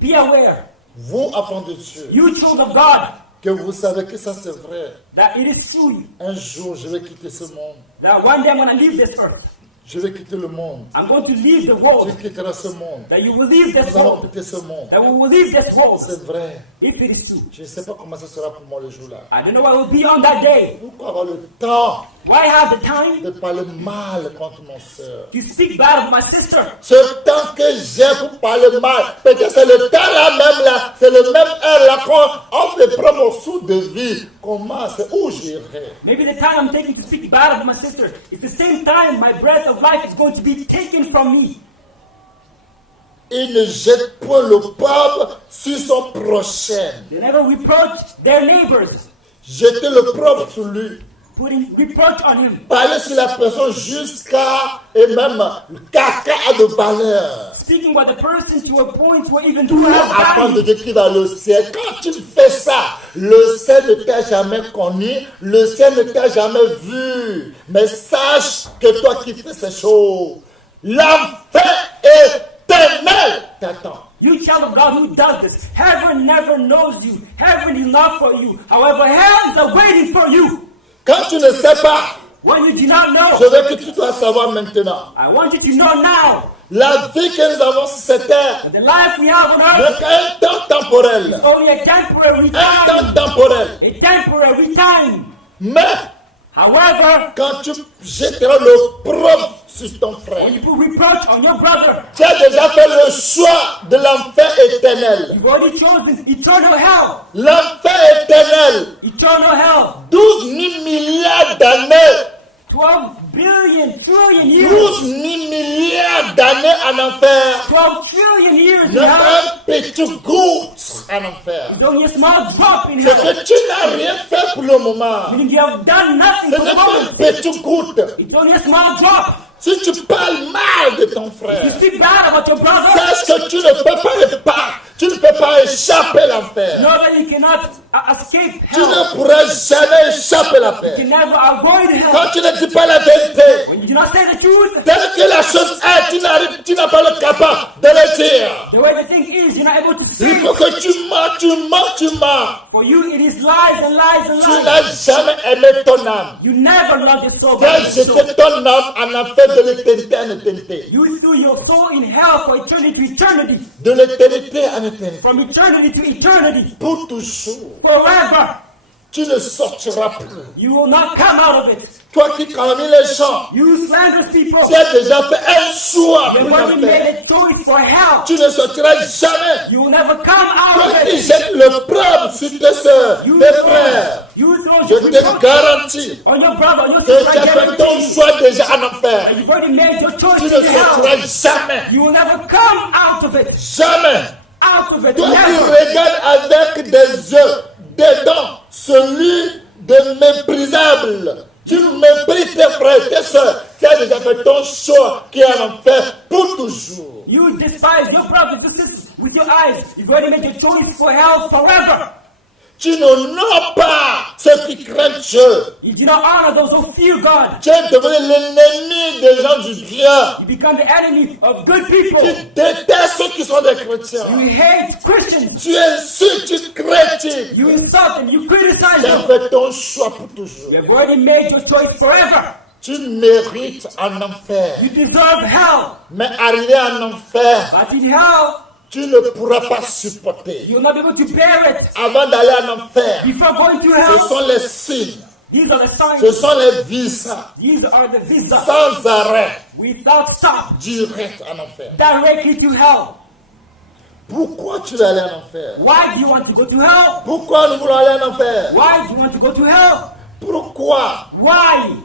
Be aware, vous, enfants de Dieu, you children of God, que vous savez que ça c'est vrai. that it is true Un jour, je vais quitter ce monde. that one day I'm going to leave this earth. Je vais quitter le monde. I'm going to leave the Tu world. quitteras ce monde. That you will leave this Nous allons world. quitter ce monde. That we will leave this world. C'est vrai. If it is true. Je ne sais pas comment ça sera pour moi le jour-là. I don't know what will be on that day. Pourquoi avoir le temps Why have the time de parler mal contre mon soeur? to speak bad of my sister? Ce temps que j'ai pour parler mal, peut-être c'est le temps là même là, c'est le même heure là qu'on veut prendre mon sou de vie. Comment, c'est où j'irai? Maybe the time I'm taking to speak bad of my sister is the same time my breath of life is going to be taken from me. Il ne jette point le pauvre sur son prochain. They never reproach their neighbors, Jeter le propre sur lui. putting reproach on him. Parler sur la personne jusqu'à et même le caca a de valeur. Speaking about the person to a point where even Tout you have apprend de value. Dieu qui va au ciel. Quand tu fais ça, le ciel ne t'a jamais connu, le ciel ne t'a jamais vu. Mais sache que toi qui fais ces choses, l'enfer éternel t'attend. You child of God who does this, heaven never knows you. Heaven is not for you. However, hell is waiting for you. Quand tu ne sais pas, When you do not je know, veux que tu dois savoir maintenant. I want you to know now La vie que nous avons sur cette terre that the life we have on n'est earth qu'un temps temporel. is only a temporary Un temps time. temporel. A temporary time. Mais However, quand tu jetteras le propre sur ton frère, when you put reproach on your brother, tu as déjà fait le choix de l'enfer éternel. you've already chosen eternal hell. L'enfer éternel, Eternal hell. 12 000 milliards d'années, 12 billion trillion years. 12 000 milliards d'années en enfer. 12 trillion years in Ne hell. un petit goutte en enfer. It's only a small drop in C'est hell. que tu n'as rien fait pour le moment. Meaning you have done nothing Ce for n'est the qu'un moment. petit goutte. It's only a small drop. Si tu parles mal de ton You frère, speak bad about your brother. sache que tu ne peux tu ne peux pas échapper l'enfer. Know that you cannot escape Tu hell. ne pourras jamais échapper You l'enfer. can never avoid hell. Quand tu ne dis pas la vérité, When you do not say the truth, tel que la chose est, tu n'as pas le capable de le dire. the way the thing is, you're not able to Il say faut it. que tu mens. For you, it is lies and lies and Tu lies. n'as jamais aimé ton âme. You never loved your soul. Tu as jeté ton âme en enfer de l'éternité en éternité. You threw your soul in hell for eternity to eternity. De l'éternité en éternité. From eternity to eternity. Pour toujours. Forever. Tu ne sortiras plus. You will not come out of it. Toi qui calmes les gens, You slanderous people. tu as déjà fait un choix You've pour already l'enfer. made a choice for hell. Tu ne sortiras jamais. You will never come out Toi of qui it. jettes le propre sur tes soeurs, You tes frères, throw je your te reproach garantis on your brother, on your que sister, tu as fait ton everything. choix déjà en enfer. And you've already made your choice Tu in ne hell. sortiras jamais. You will never come out of it. Jamais. Out of it. Toi qui Never. regardes avec des yeux, des dents, celui de méprisable. Tu méprises tes frères, tes soeurs. Tu as déjà fait ton choix qui est en enfer pour toujours. You despise your brothers and sisters with your eyes. You've already made your choice for hell forever. Tu n'honores pas ceux qui craignent Dieu. You do not honor those who fear God. Tu es devenu l'ennemi des gens du bien. You become the enemy of good people. Tu détestes ceux qui sont des chrétiens. You hate Christians. Tu insultes, tu critiques. You insult them. You criticize Tu as them. fait ton choix pour toujours. You have already made your choice forever. Tu mérites un enfer. You deserve hell. Mais arrivé en enfer, But in hell, tu ne pourras pas supporter. you'll not be able to bear it. Avant d'aller en enfer, Before going to ce hell, sont les signes, these are the ce signs. sont les visas, These are the visas. sans arrêt, Without stop. direct en enfer. Directly to hell. Pourquoi tu veux aller en enfer? Why do you want to go to hell? Pourquoi nous voulons aller en enfer? Why do you want to go to hell? Pourquoi? Why?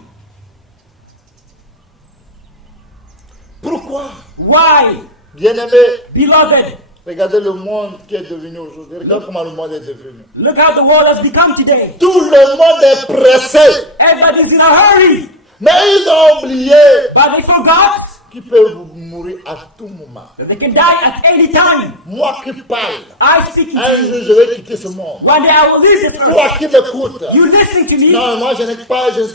Pourquoi? Why? Bien-aimé, Beloved, regardez le monde qui est devenu aujourd'hui. Regarde comment le monde est devenu. look how the world has become today. Tout le monde est pressé. Everybody's in a hurry. Mais ils ont oublié But they forgot qu'ils peuvent mourir à tout moment. that they can die at any time. Moi qui parle, I speaking un to you. jour je vais quitter ce monde. One day I will leave this Toi earth. qui m'écoutes, You listening to me? non, moi je ne suis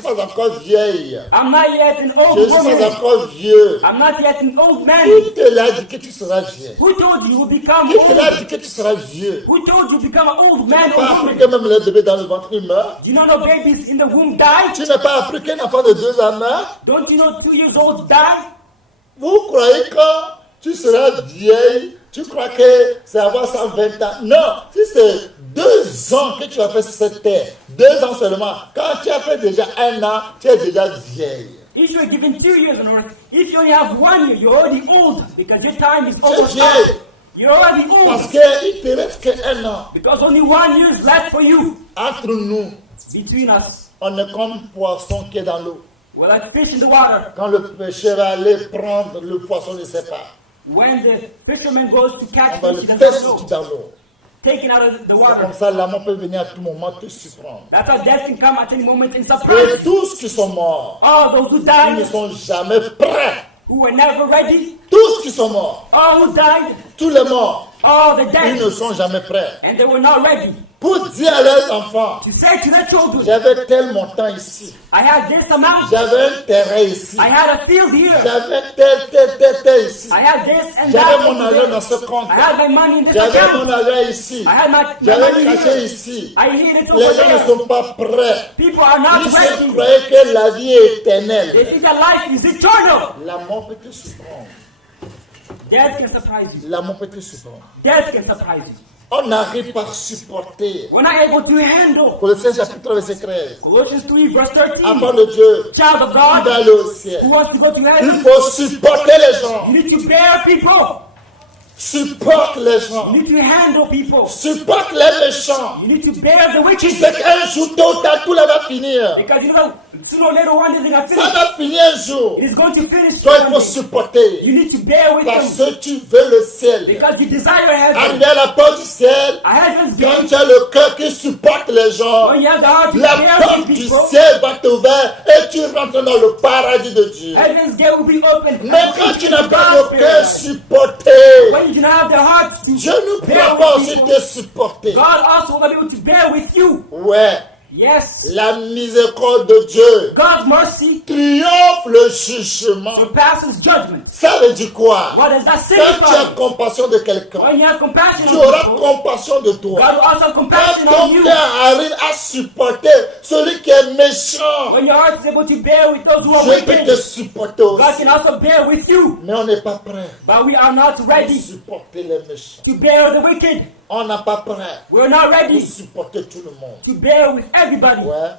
pas encore vieille. I'm not yet an Je old ne suis pas woman. encore vieux. I'm not yet an old man. Qui te l'a dit que tu seras vieux? Who told you you will become Qui te l'a old? dit que tu seras vieux? Who told you to become an old Tu n'as man pas or appris woman? que même le bébé dans le ventre il meurt? Do you not know babies in the womb die? Tu n'as pas appris qu'un enfant de 2 ans meurt? Don't you know 2 years olds die? Vous croyez que tu seras vieille? Tu crois que c'est avoir 120 ans? Non, si c'est 2 ans que tu as fait cette terre, 2 ans seulement, quand tu as fait déjà 1 an, tu es déjà vieille. If you're given 2 years on earth, if you only have 1 year, you're already old because your time is Tu es almost vieille. up. You're already Parce old qu'il te reste qu'un an. because only 1 year is left for you. Entre nous, Between us, on est comme poisson qui est dans l'eau. we're like fish in the water. Quand le pêcheur va aller prendre le poisson, il ne sait pas. When the fisherman goes to On catch va fish, le he faire doesn't sortir know. dans l'eau. Taken out of the C'est water. comme ça, la mort peut venir à tout moment te surprendre. That's how death can come at any moment and Et surprise. tous qui sont morts, All those who ils ne died, sont jamais prêts. who were never ready, Tous qui sont morts, all who died, tous les morts, all the ils ne dead, sont jamais prêts. and they were not ready. Pour dire à leurs enfants, To say to their children, j'avais tel montant ici, I had this amount, j'avais un terrain ici, I had a field here, j'avais tel ici, I had this and j'avais that, mon argent over dans ce there. compte, I had my money in this j'avais mon account, argent ici, I had my j'avais money caché here, ici. I hid it Les over gens ne there. sont pas prêts. People are not Ils se ready. croyaient que la vie est They éternelle. think that life is eternal. La mort peut te surprendre. Death can surprise you. La mort peut te surprendre. Death can surprise you. On n'arrive pas à supporter. We're not able to handle. Colossiens chapitre verset 13. Colossians 3 verse 13. Enfant de Dieu, Child of qui va God aller au ciel. who wants to go to Il heaven, faut supporter les gens. you need to bear people. Supporte les gens. You need to handle people. Supporte les méchants. You need to bear the wicked. C'est qu'un jour, tôt ou tard, tout là va finir. Because you know, sooner or later one day they're going to Ça finish. va finir un jour. It is going to finish Toi, il one faut day. supporter. You need to bear with Parce them. que tu veux le ciel. Because you desire heaven. Arrivé à la porte du ciel, A heaven's quand gate. tu as le cœur qui supporte les gens, When you have the heart to la bear porte with du people, ciel va t'ouvrir et tu rentres dans le paradis de Dieu. heaven's gate will be open. Mais quand tu n'as pas le cœur Paradise. supporté, When you do not have the heart to Dieu ne bear pourra pas with aussi people, te supporter. God also will not be able to bear with you. Ouais, Yes. la miséricorde de Dieu God's mercy triomphe le jugement. surpasses judgment. Ça veut dire quoi? What does that Quand tu as signify? compassion de quelqu'un, When you have compassion tu on auras people, compassion de toi. God will also have compassion Quand on ton you. cœur arrive à supporter celui qui est méchant, When your heart is able to bear with those who are Dieu peut te wicked, supporter God aussi. can also bear with you. Mais on n'est pas prêt But we are not pour ready supporter les méchants. to bear the wicked. On n'est pas prêt We're not pour ready supporter tout le monde. to bear with everybody. Ouais.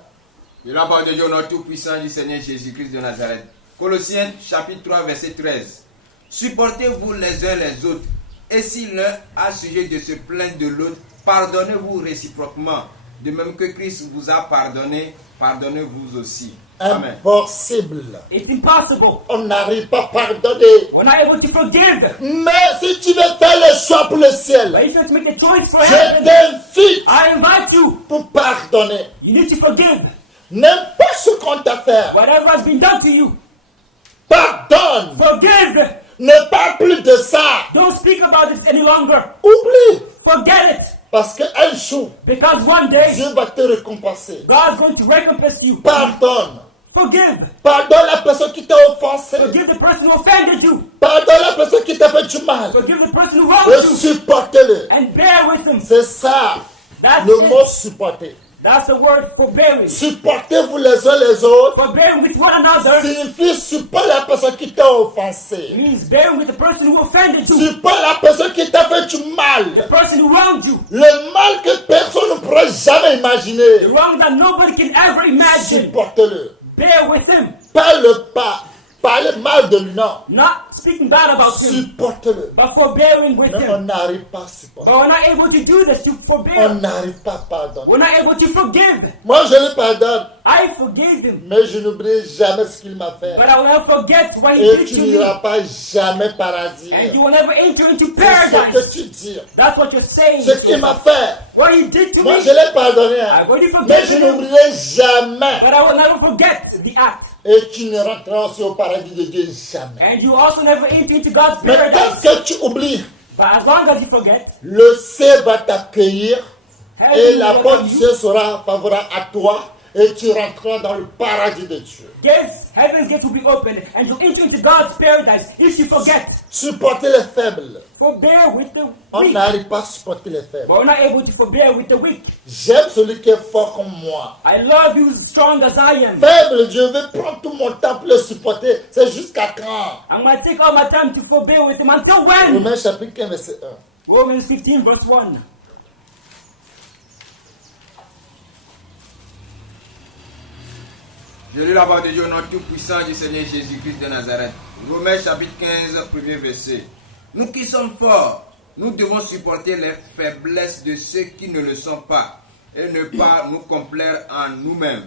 De la part de Dieu, notre Tout-Puissant du Seigneur Jésus-Christ de Nazareth. Colossiens chapitre 3 verset 13. Supportez-vous les uns les autres, et si l'un a sujet de se plaindre de l'autre, pardonnez-vous réciproquement. De même que Christ vous a pardonné, pardonnez-vous aussi. Amen. Impossible. It's impossible. On n'arrive pas à pardonner. We're not able to forgive. Mais si tu veux faire le choix pour le ciel, But if you have to make a choice for je heaven, t'invite I invite you. pour pardonner. You need to forgive. N'importe ce qu'on t'a fait, Whatever has been done to you, pardonne. forgive. Ne parle plus de ça. Don't speak about it any longer. Oublie. Forget it. Parce qu'un jour, Because one day, Dieu va te récompenser. God's going to recompense you. Pardonne. Forgive. Pardonne la personne qui t'a offensé. Forgive the person who offended you. Pardonne la personne qui t'a fait du mal. Forgive the person who Et wronged you. supporte-le. And bear with him. C'est ça, That's le mot it. supporter. That's the word forbearing. Supportez-vous les uns les autres Forbearing with one another signifie supporter la personne qui t'a offensé. means bearing with the person who offended you. Supporte la personne qui t'a fait du The mal. person who wronged you. Le mal que personne ne pourrait jamais The imaginer. wrong that nobody can ever imagine. Supporte-le. Bear with him. Parle pas. Parle mal de lui, non. Not speaking bad about him, Supporte-le. but forbearing with Mais on him. n'arrive pas à supporter. But we're not able to do this to On forbear. n'arrive pas à pardonner. We're not able to forgive. Moi, je le pardonne, I forgave him, mais je n'oublierai jamais ce qu'il m'a fait. but I will never forget what he Et did tu to me. n'iras pas jamais paradis. And you will never enter into C'est ce que paradise. tu dis. That's what you're saying. Ce qu'il m'a fait, What he did to moi me, je l'ai pardonné. hein. I've already Mais je forgiven him, n'oublierai jamais. but I will never forget the act. Et tu ne rentreras aussi au paradis de Dieu jamais. And you also never enter into God's Mais paradise. tant que tu oublies, But as long as you forget, le ciel va t'accueillir et heaven la will porte welcome du you. ciel sera favorable à toi et tu rentreras dans le paradis de Dieu. Yes, heaven's gates will be open, and you'll enter into God's paradise if you forget. Supporter les faibles. Forbear with the On weak, n'arrive pas à supporter les faibles. but we're not able to forbear with the weak. J'aime celui qui est fort comme moi. I love you as strong as I am. Faible, je vais prendre tout mon temps pour le supporter. C'est jusqu'à quand? I'm going to take all my time to forbear with him until when? Romains chapitre 15, verset 1. Romans 15, verse 1. Je lis la parole de Dieu au nom tout-puissant du Seigneur Jésus-Christ de Nazareth. Romains chapitre 15, premier verset. Nous qui sommes forts, nous devons supporter les faiblesses de ceux qui ne le sont pas et ne pas nous complaire en nous-mêmes.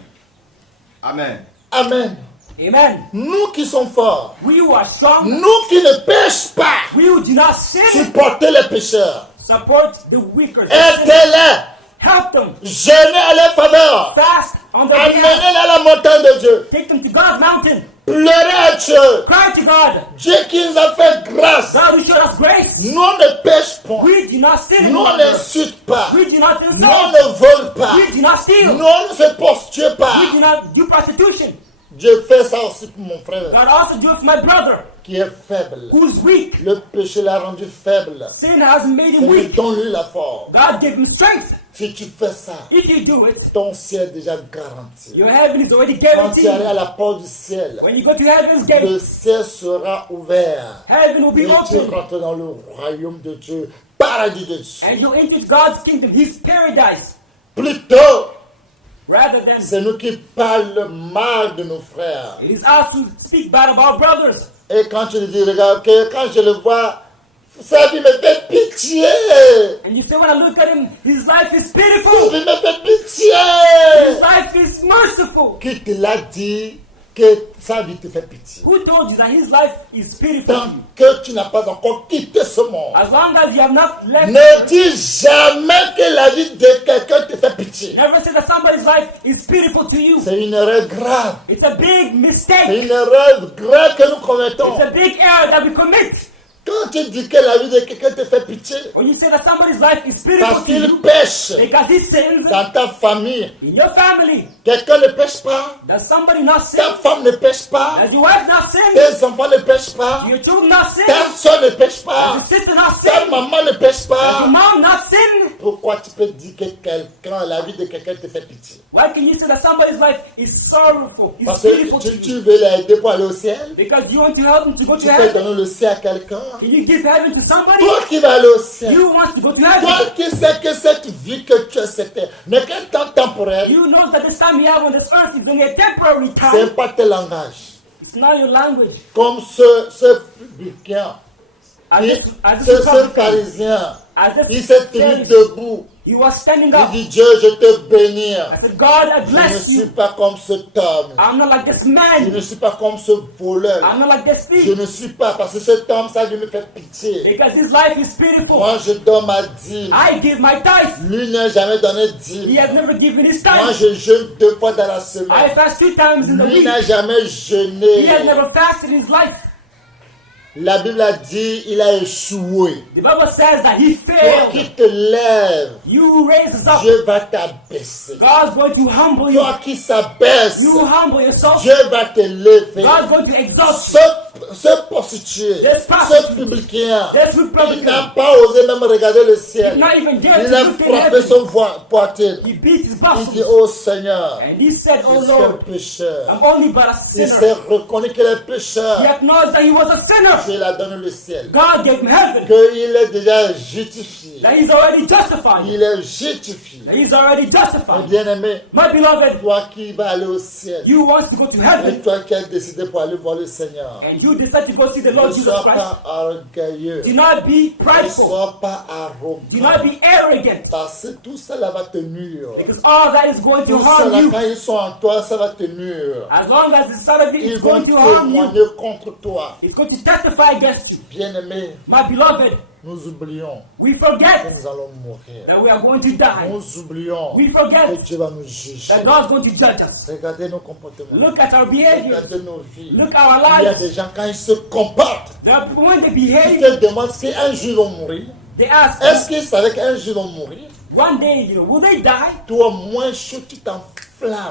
Amen. Amen. Amen. Nous qui sommes forts, We who are strong, nous qui ne pêchons pas, we who do not sin, supportez les pécheurs. support the weaker. Aidez-les. Help them. Jeûnez à leur faveur. Fast on their behalf. Amenez-les à la montagne de Dieu. Take them to God's mountain. Pleurez à Dieu. Cry to God. Dieu qui nous a fait grâce. God who showed us grace. Nous on ne pêche pas. We do not sin. Nous on n'insulte pas. We do not Nous on insult. ne vole pas. We do not steal. Nous on ne se prostitue pas. We do not do prostitution. Dieu fait ça aussi pour mon frère God also do it for my brother, qui est faible. who's weak. Le péché l'a rendu faible. Sin has made him C'est weak. donne-lui la force. God gave him strength. Si tu fais ça, If you do it, ton ciel est déjà garanti. your heaven is already Quand tu arrives guaranteed. à la porte du ciel, When you go to heaven's le gate, ciel sera ouvert. heaven will Et be tu open. rentres dans le royaume de Dieu, paradis de Dieu. And you'll enter God's kingdom, his paradise, Plutôt, rather than c'est nous qui parlons mal de nos frères. it is us who speak bad about brothers. Et quand tu lui dis, regarde, que quand je le vois, sa vie me fait pitié. And you say, when I look at him, his life is Sa pitiful. vie me fait pitié. His life is merciful. Qui te l'a dit que sa vie te fait pitié? Who told you that his life is pitiful? Tant que tu n'as pas encore quitté ce monde, As long as you have not left, ne dis jamais que la vie de quelqu'un te fait pitié. never say that somebody's life is pitiful to you. C'est une erreur grave. It's a big C'est mistake. une erreur grave que nous commettons. It's a big error that we commit. Quand tu dis que la vie de quelqu'un te fait pitié, When you say that somebody's life is parce pitiful to qu'il you pêche because he sins dans ta famille, in your family, quelqu'un ne pêche pas, does somebody not sin? ta femme ne pêche pas, Does your wife not sin? tes enfants ne pêchent pas, Do your children not sin? ta soeur ne pêche Does pas, your sister not ta sin? maman ne pêche Does your pas. mom not sin? Pourquoi tu peux dire que quelqu'un, la vie de quelqu'un te fait pitié? Why can you say that somebody's life is sorrowful, is Parce pitiful que to tu you? veux l'aider pour aller au ciel. Because you want to help them to go Tu to peux heaven? donner le ciel à quelqu'un. Can you give heaven to somebody? Toi qui vas aller au ciel. You want to go to Toi heaven? qui sais que cette vie que tu as, n'est qu'un temps temporel. You know that this time you have on this earth is only a temporary C'est time. pas tes langages. It's not your language. Comme ce publicain, As ce this Republican, pharisien, as il this s'est tenu Pharisee, debout. you are standing Il up. dit, Dieu, je te bénis. I said, God, I Je ne bless suis you. pas comme cet homme. I'm not like this Je man. ne suis pas comme ce voleur. I'm not like this Je thief. ne suis pas, parce que cet homme, ça lui me fait pitié. Because his life is pitiful. Moi, je donne ma dîme. I give my tithe. Lui n'a jamais donné He dîme. has never given his Moi, tithe. je jeûne 2 fois dans la I semaine. fast 2 times in the Lui week. n'a jamais He jeûné. has never fasted in his life. La Bible a dit, il a échoué. The Bible says that he Toi failed. qui te lèves, You raise us up. Dieu va t'abaisser. God's going to humble you. Toi qui s'abaisse, You humble yourself. Dieu va te lever. God's going to exalt you. Ce prostitué, This ce publicain, This il Republican n'a pas osé même regarder le ciel. did not even dare Il to a look at frappé heaven. son poitrine. He beat his Il dit, muscles. oh Seigneur, And he said, je oh suis un Lord, pécheur. I'm only but a Il s'est sinner. reconnu qu'il est pécheur. He acknowledged that he was a sinner. Dieu l'a donné le ciel. God gave him heaven. Qu'il est déjà justifié. That he's already justified. Il est justifié. That he's already Mon justified. bien-aimé, My beloved, toi qui vas aller au ciel, you want to go to et heaven. toi qui as décidé pour aller voir le Seigneur, And you decide to go see the ne Lord Jesus sois Christ. pas orgueilleux. Do not be Ne prideful. sois pas Do not arrogant. be arrogant. Parce que tout cela va te nuire. Because all that is going to Tout harm cela, you. quand ils sont en toi, ça va te nuire. As long as the son of it Ils is vont going to harm you, témoigner contre toi. it's going to testify against you. Bien-aimé, My beloved, nous oublions we que forget nous allons mourir. that we are going to die. Nous oublions We que forget Dieu va nous juger. that God's going to judge us. Regardez nos comportements. Look at our behavior. Regardez nos vies. Look at our Il y a lives. des gens, quand ils se comportent, There are people when they tu behave, te demandes si un jour ils vont mourir. they ask, Est-ce qu'ils savaient qu'un jour ils vont mourir? one day, will they die? Toi, moins chaud, tu t'enflammes.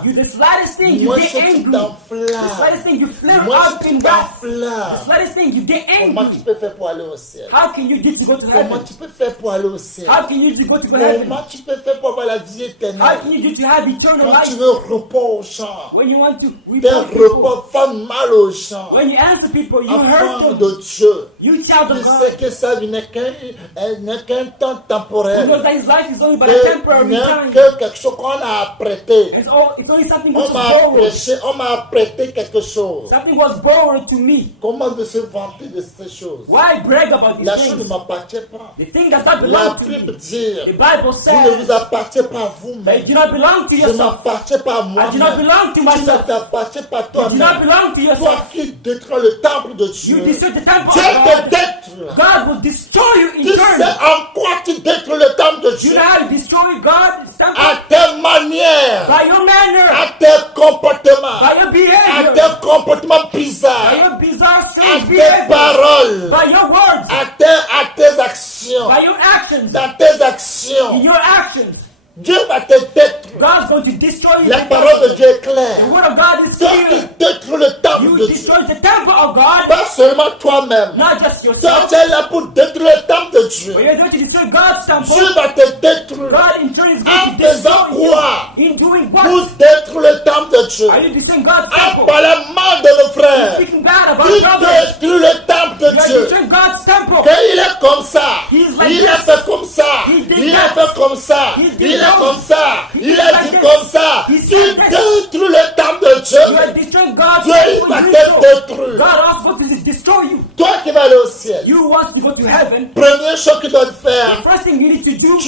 You, the slightest thing, you Moins get chaud, tu angry. The t'enflammes. slightest thing, you flare Moins chaud, up tu and down. The t'enflammes. slightest thing, you get Comment tu angry. peux faire pour aller au ciel? How can you get to go to Comment heaven? tu peux faire pour aller au ciel? How can you go to heaven? Comment tu peux faire pour avoir la vie How éternelle? can you do to have eternal Quand tu life? veux repos au champ, When you want to tes report people, repos font mal au champ. when you answer people, you Enfant hurt them. de Dieu, You child tu of sais God. que sa vie n'est qu'un temps You know temporel. that his life is only but a Que temporary n'est time. que quelque chose qu'on a apprêté. It's only something which On was m'a borrowed. prêché, on m'a apprêté quelque chose. Something was borrowed to me. Comment de se vanter de ces choses? Why brag about these La chose ne things? m'appartient pas. The thing does not La belong to Bible me. dit, The Bible vous ne says vous appartient pas à I vous-même. do not belong to Je ne yourself. m'appartiens pas à I do not moi-même. belong to Tu ne myself. t'appartiens pas à You do not toi-même. belong to Toi yourself. qui détruis le temple de Dieu, You destroy the temple Dieu of te God. détruit. God will destroy you Tu sais eternally. en quoi tu détruis le temple de You Dieu? know how to destroy God's temple? À tes manières, By your manner, à tes comportements, by your à behavior, tes comportements by bizarres, your bizarre, à strange tes behavior, paroles, by your words, à tes actions, by your actions, dans tes in actions. your actions. Dieu va te détruire. God's going to destroy you. La parole de Dieu est The claire. word of God is Toi qui clear. détruis le temple You de Dieu, destroy the temple of God, pas seulement toi-même. not just Toi, yourself, tu es là pour détruire le temple de but Dieu. you're going to destroy God's Dieu temple. va te détruire. God in turn is En going to faisant destroy quoi? you. In doing Pour what? détruire le temple de Dieu. Are you destroying God's En temple? parlant mal de nos frères. Speaking bad about Tu brothers. détruis le temple de You are Dieu. destroying God's temple. Qu'il est comme ça. He's like Il a this. fait comme ça. He did Il a that. fait comme ça. He did Il est that. comme ça. He Il did a like dit this. comme ça. He Tu said this. détruis le temple de You are Dieu. destroying God's Dieu, il va temple. te détruire. God also wants to destroy you. Toi qui vas aller au ciel. You want to go to heaven. Première chose que tu dois The faire. first thing you need to do,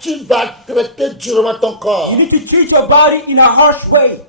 Tu vas traiter durement ton corps. you need to treat your body in a harsh way.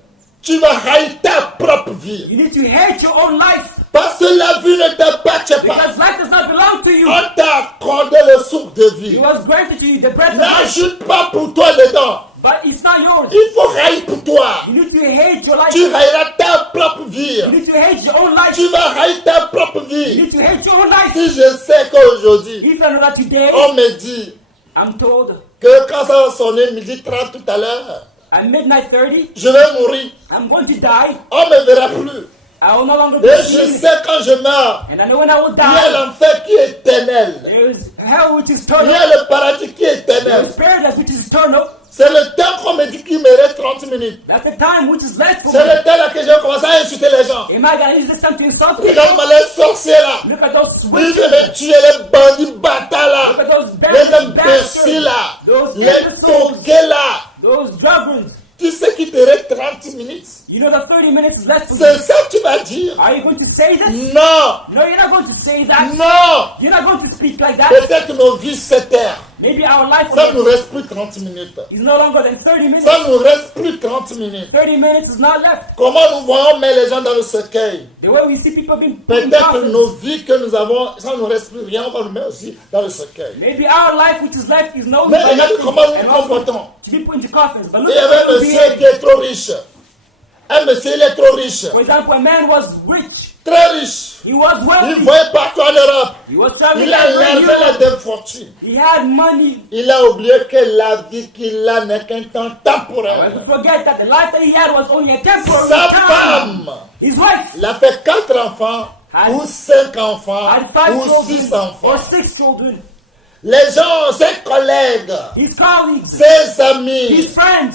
Tu vas haïr ta propre vie. You need to hate your own life. Parce que la vie ne t'appartient pas. Because life does not belong to you. On t'a accordé le souffle de It vie. was granted to you the breath of life, N'ajoute pas pour toi dedans. but it's not yours. Il faut haïr pour toi. You need to hate your life. Tu haïras ta propre vie. You need to hate your own life. Tu vas haïr ta propre You vie. need to hate your own life. Si je sais qu'aujourd'hui, If I know that today, on me dit I'm told que quand ça va sonner midi 30 tout à l'heure, at midnight 30, je vais mourir. I'm going to die. On ne me verra plus. I will no longer be Et je seen. sais quand je meurs, And I know when I will il y a die, l'enfer qui est éternel. there is hell which is Il y eternal. a le paradis qui est There éternel. is paradise which is eternal. C'est le temps qu'on me dit qu'il me reste 30 minutes. That's the time which is left for C'est me. le temps là que j'ai commencé à insulter les gens. Am I going to use this time to insult people? Regarde-moi les sorciers là. Look at those Ils switches. veulent tuer les bandits bâtards là. Look at those Les bastards. imbéciles là. Those Les imbeciles. toqués là. Those drugglings. Tu sais qu'il te reste 30 minutes. You know that 30 minutes is left for C'est you. ça que tu vas dire. Are you going to say this? Non. No, you're not going to say that. Non. You're not going to speak like that. Peut-être nos vies s'éterrent. Maybe our life Ça ne nous reste plus 30 minutes. is no longer than 30 minutes. Ça ne nous reste plus 30 minutes. 30 minutes is not left. Comment nous voyons mettre les gens dans le cercueil? The way we see people being put in Peut-être que coffins. nos vies que nous avons, ça ne nous reste plus rien, on va nous mettre aussi dans le cercueil. Maybe our life which is left is known Mais by regarde nothing comment nous and nous also comportons. to be put into coffins. But Il look y avait at un how we monsieur behave. qui est trop riche. Un monsieur, il est trop riche. For example, a man was rich. Très riche. He was Il wealthy. voyait partout en Europe. He was traveling Il a everywhere in l'argent Europe. de fortune. He had money. Il a oublié que la vie qu'il a n'est qu'un temps However, temporaire. forget that the life that he had was only a temporary Sa time. femme, His wife il a fait 4 enfants, Had- ou 5 enfants, had 5 ou children 6 or enfants. 6 children. Les gens, ses collègues, His colleagues, ses amis, his friends,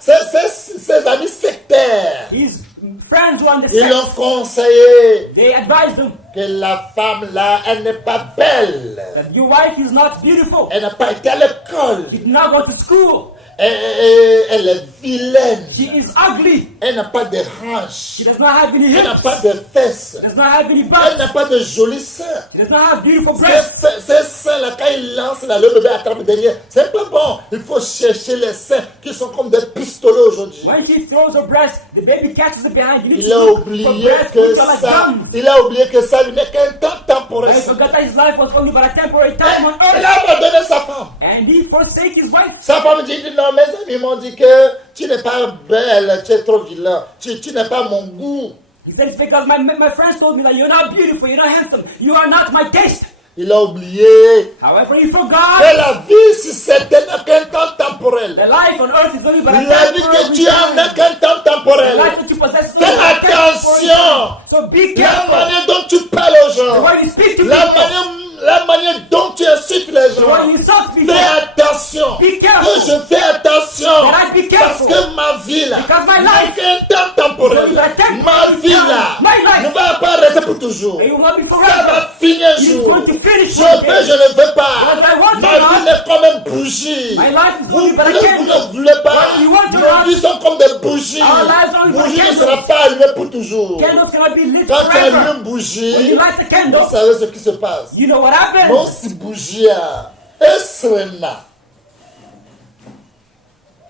ses amis sectaires, his friends were on the ils l'ont set. conseillé They advised him que la femme là, elle n'est pas belle. that your wife is not beautiful. Elle n'a pas été à l'école. She did not go to school. Elle est vilaine. She is ugly. Elle n'a pas de hanches. She does not have any Elle n'a hips. pas de fesses. She does not have any Elle butt. n'a pas de jolis seins. She does not have beautiful breasts. Ces seins-là, quand il lance là, le bébé attrape derrière. C'est pas bon. Il faut chercher les seins qui sont comme des pistolets aujourd'hui. When she throws her breast, the baby catches it behind. You need Il a to look for oublié breasts que which are like ça, guns. il a oublié que ça n'est qu'un temps temporaire. And he forgot that his life was only but a temporary time on Il earth. a abandonné sa femme. And he forsake his wife. Sa femme dit non, mes amis m'ont dit que tu n'es pas belle, tu es trop vilain, tu n'es pas mon goût. He said it's because my friends told me that you're not beautiful, you're not handsome, you are not my taste. Il a oublié However, he que forgot la vie, si c'était n'est qu'un temps temporel. the life on earth is only but a La vie que temporary tu as time. n'est qu'un temps The temporel. life that you possess is Fais only but a temporary attention. time. So be La careful. manière dont tu parles aux The gens, way you speak to la people, manière dont tu insultes les the way gens. you insult people. Fais attention. Be careful. Que je fais attention. That I be Parce careful. que ma vie là, Because my n'est life qu'un temps temporel. is a temporary Ma vie là time. My life. ne va pas rester pour toujours. It will not be Ça forever. va finir un It is jour. going to finish Je one veux, day. je ne veux pas. Whether I want Ma or vie not, n'est comme une bougie. my life is Vous only but a voulez, vous candle. ne voulez pas. Whether you want or Nos not, vies sont comme des bougies. our lives are only but Bougie ne candles. sera pas allumée pour toujours. Candles cannot be lit Quand tu allumes forever. une bougie, When you light the vous candle, savez ce qui se passe. you know what happens. Non si bougie est serena.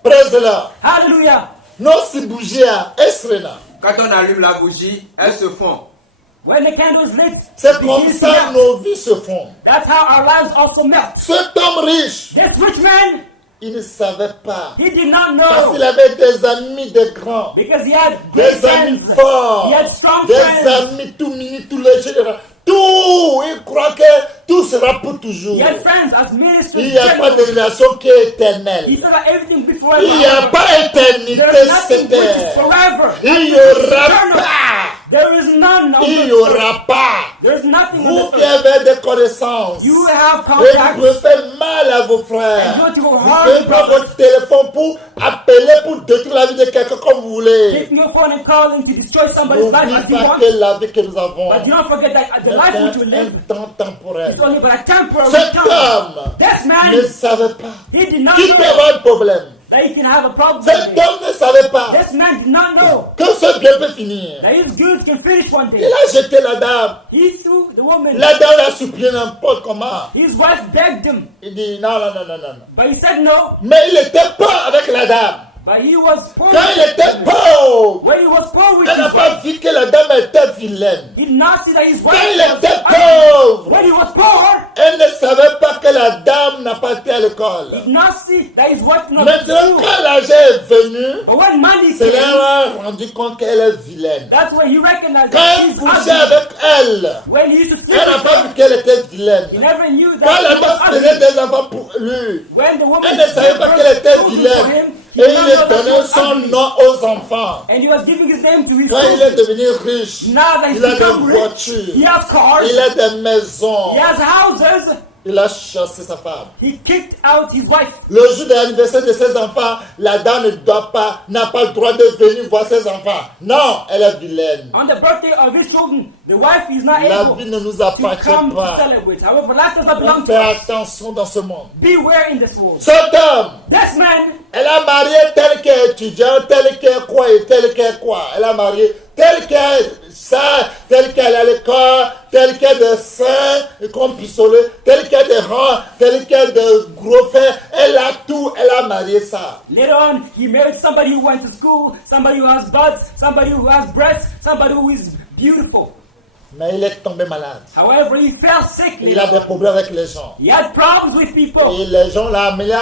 Praise the Lord. Hallelujah. Non si bougie est serena. Quand on allume la bougie, elle se fond. When the candle is lit, C'est it comme begins ça to melt. nos vies se font. That's how our lives also melt. Cet homme riche, This rich man, il ne savait pas. he did not Parce qu'il know avait des amis de grands. because he had great Des amis friends. forts, He had strong des friends. amis tout mini, tout légers, tout, il croit que tout sera pour toujours. He had friends as ministers. Il n'y a pas de relation qui est He éternelle. thought that everything would be forever. Il n'y a pas éternité There's nothing sur which is terre. forever. Il n'y aura Eternal. pas. There is none on Il this n'y earth. aura pas. There's nothing Vous on qui this earth. avez des connaissances, You have et vous contacts. pouvez faire mal à vos frères. And you go Vous hard pouvez to prendre brothers. votre téléphone pour appeler, pour détruire la vie de quelqu'un comme vous voulez. Taking your phone and calling to destroy somebody's life N'oubliez as you pas want. que la vie que nous avons But do not forget that the life which you est un live temps temporel. is only but a temporary Cet time. homme This ne man, savait pas he did not qu'il peut know avoir un problème. that he can have a problem. Cet One day. homme ne savait pas This man did not know que ce bien peut finir. that his goods can finish one Il day. a jeté la dame. He threw the woman. La dame l'a supplié n'importe comment. His wife begged him, Il dit non, non, non, non, non. but he said no. Mais il était pauvre avec la dame. But he was poor. Quand il était pauvre, When he was poor with elle n'a his pas wife, vu que la dame était vilaine. he did not see that his wife Quand il was était ugly. pauvre, When he was poor, elle ne savait pas que la dame n'a pas été à he l'école. did not see that his wife did not Maintenant, see. quand l'argent est venu, But when money c'est came, là qu'il a rendu compte qu'elle est vilaine. that's when he recognized Quand that il he's couchait ugly. avec elle, When he used to sleep elle n'a with pas her, vu qu'elle était he vilaine. never knew Quand that la he dame was faisait ugly. des enfants pour lui, When the woman elle ne savait pas qu'elle était told him for vilaine. him, Et he il did not lui know that she donnait was son ugly. nom aux enfants. And he was giving his name to his Quand il est children. devenu riche, Now that he's il a des become rich, voitures, he has cars, il a des maisons, he has houses, il a chassé sa femme. he kicked out his wife. Le jour de l'anniversaire de ses enfants, la dame n'a pas le droit de venir voir ses enfants. Non, elle est vilaine. On the birthday of his children, the wife is not La able vie ne nous to appartient come to pas. celebrate. However, life does not On belong to fait us. attention dans ce monde. Beware in this world. Cet homme, This man, elle a marié tel qu'elle est étudiant, tel qu'elle est quoi et tel qu'elle est quoi. Elle a marié tel qu'elle est ça, tel qu'elle est à l'école, tel qu'elle est de seins comme pistolet, tel qu'elle est de rangs, tel qu'elle est de gros fer. Elle a tout, elle a marié ça. later on, he married somebody who went to school, somebody who has butts, somebody who has breasts, somebody who is beautiful. Mais il est tombé malade. However, he fell sick. Il a des problèmes avec les gens. He had problems with people. Et les gens l'ont amené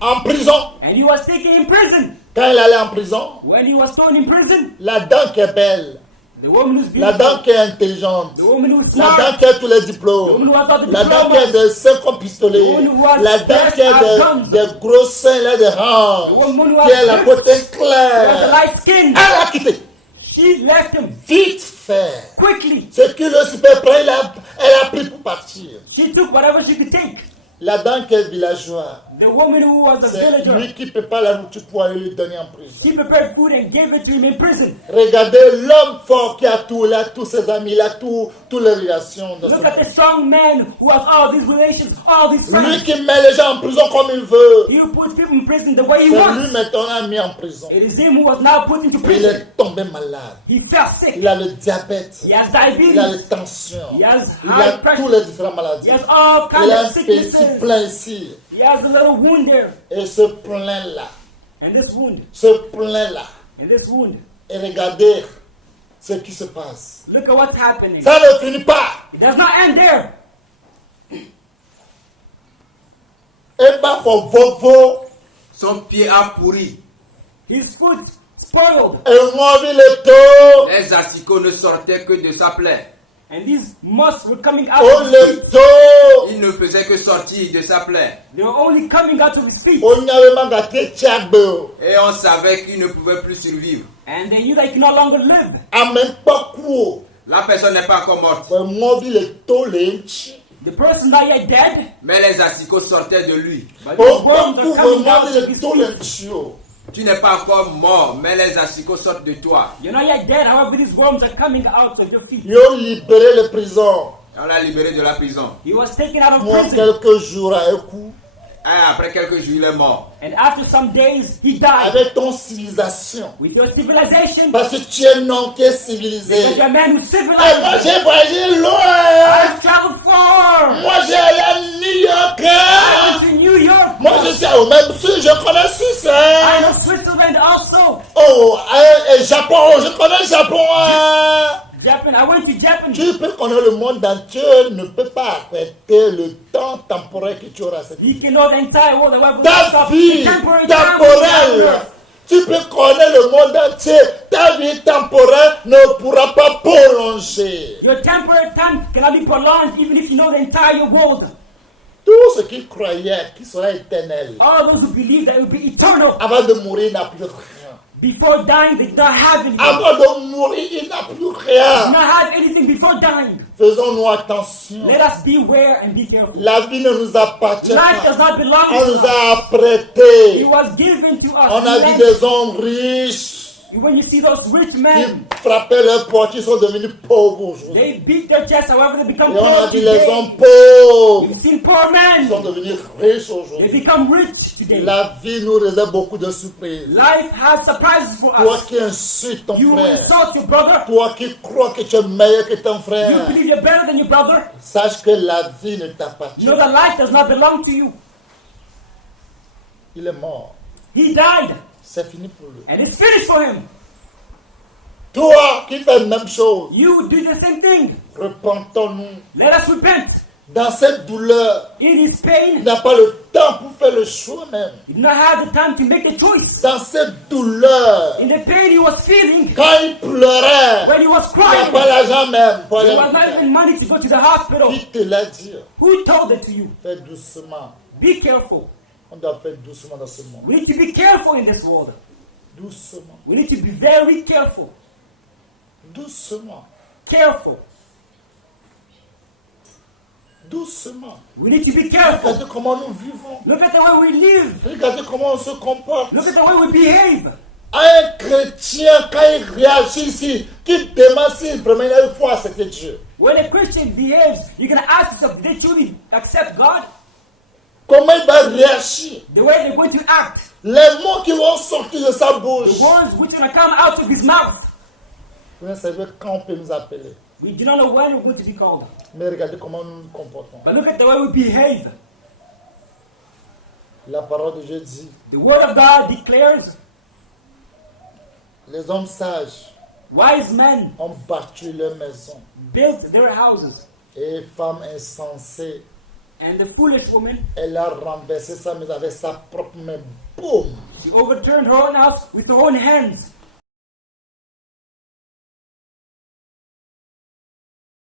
en prison. And he was taken in prison. Quand il allait en prison, When he was thrown in prison, la dame qui est belle, the woman who's la beautiful, dame qui est intelligente, the woman who's la dame smart, qui a tous les the diplômes, woman who has all the la dame qui a diplomas, des 50 pistolets, The woman who has la dame qui a guns. des gros seins, là, des the hanches, woman who qui a la has peau lips, who has the claire, light skin, elle a quitté. she left him Vite fait. quickly. Ce que le super prend, elle a pris pour partir. She took whatever she could take. La dame qui est villageoise, The woman who was a c'est villager, lui qui prépare la nourriture pour aller lui donner en prison. she prepared food and gave it to him in prison. Regardez l'homme fort qui a tout, il a tous ses amis, il a toutes les relations. Dans Look son at the pays. strong man who has all these relations, all these Lui friends. qui met les gens en prison comme il veut. He puts people in prison the way he C'est lui wants. maintenant mis en prison. It is him who was now put into Il prison. est tombé malade. He fell sick. Il a le diabète. He has Il a diabetes. la tension. He has Il a high pressure. tous les différentes He maladies. has all Il kinds a of un petit sicknesses. plein ici. He has a little wound there. Et ce plein-là, And this wound, et regardez ce qui se passe. look at what's happening. Ça ne finit pas. It does not end there. Et pas pour Vovo. Son pied a pourri. His foot spoiled. Et moi, le taux. Les asticots ne sortaient que de sa plaie. And these muscles were coming out Oh, of his le feet. taux. Il ne faisait que sortir de sa plaie. They were only coming out of his feet. On y avait mangaté Tchagbo. Et on savait qu'il ne pouvait plus survivre. And they knew that he could no longer live. Amen pas quoi. La personne n'est pas encore morte. Moi, le taux, le The person not yet dead, Mais les asticots sortaient de lui. but Oh, these worms pas are pour coming moi, out of le his taux, feet. le chio. Tu n'es pas encore mort, mais les asticots sortent de toi. You're not yet dead, however, these worms are coming out of your feet. Ils ont libéré les prisons. On l'a libéré de la prison. He was taken out of Moi, prison. quelques jours à un coup, Et après quelques jours, il est mort. And after some days, he died. avec ton civilisation. With your civilization, Parce que tu es un homme qui est civilisé. because you're a man who's Et moi, civilized. j'ai voyagé loin. I've traveled far. Moi, j'ai allé à New York. I went to New York. Moi, je suis au même Suisse, je connais Suisse. I know Switzerland also. Oh, et Japon, je connais le Japon. Japan. I went to Japan. Tu peux connaître le monde entier, ne peux pas affecter le temps temporel que tu auras. You can know the entire world. However, Ta stop vie the temporary time on temporelle, earth. tu peux connaître le monde entier. Ta vie temporelle ne pourra pas prolonger. Your temporary time cannot be prolonged even if you know the entire world. Tout ce qui croyait qu'il serait éternel, All those who believe that it will be eternal, avant de mourir, n'a plus rien. before dying, they do not have anything. Avant de mourir, il n'a plus Do rien. not have anything before dying. Faisons-nous attention. Let us beware and be careful. La vie ne nous appartient Life does pas. not belong On to nous us. a It apprêté. was given to us. On a vu des hommes riches When you see those rich qui men, frappaient leurs portes, ils sont devenus pauvres aujourd'hui. they beat their chests, however, they become Et on a poor vu les today. hommes pauvres. You've seen poor Ils sont men, devenus riches they aujourd'hui. become rich today. La vie nous réserve beaucoup de surprises. Life has surprises for Toi us. qui insultes ton You frère, insult your brother. toi qui crois que tu es meilleur que ton You frère, believe you're better than your brother. sache que la vie ne t'appartient You know that life does not belong to you. Il est mort. He died, C'est fini pour lui. and it's finished for him. Toi qui fais la même chose, You do the same thing. repentons-nous. Let us repent. Dans cette douleur, In his pain, il n'a pas le temps pour faire le choix même. he did not have the time to make a choice. Dans cette douleur, In the pain he was feeling, quand il pleurait, when he was il n'y a crying, pas l'argent même pour aller there à was not l'hôpital. even money to go to the hospital. Qui te l'a dit? Who told it to you? Fais doucement. Be careful. On doit faire doucement dans ce monde. We need to be careful in this world. Doucement. We need to be very careful. Doucement. Careful. Doucement. We need to be careful. Regardez comment nous vivons. Look at the way we live. Regardez comment on se comporte. Look at the way we behave. Un chrétien, quand il réagit ici, qui demande s'il vraiment il a une foi, c'était Dieu. When a Christian behaves, you're going to ask yourself, did they truly accept God? Comment il va réagir? The way they're going to act. Les mots qui vont sortir de sa bouche. The words which are going to come out of his mouth. Vous savez quand on peut nous appeler. We do not know when we're going to be called. Mais regardez comment nous nous comportons. But look at the way we behave. La parole de Dieu dit, The word of God declares, les hommes sages wise men ont bâti leur maison built their houses, et les femmes insensées And the foolish woman, elle a renversé sa maison avec sa propre main. Boum! she overturned her own house with her own hands.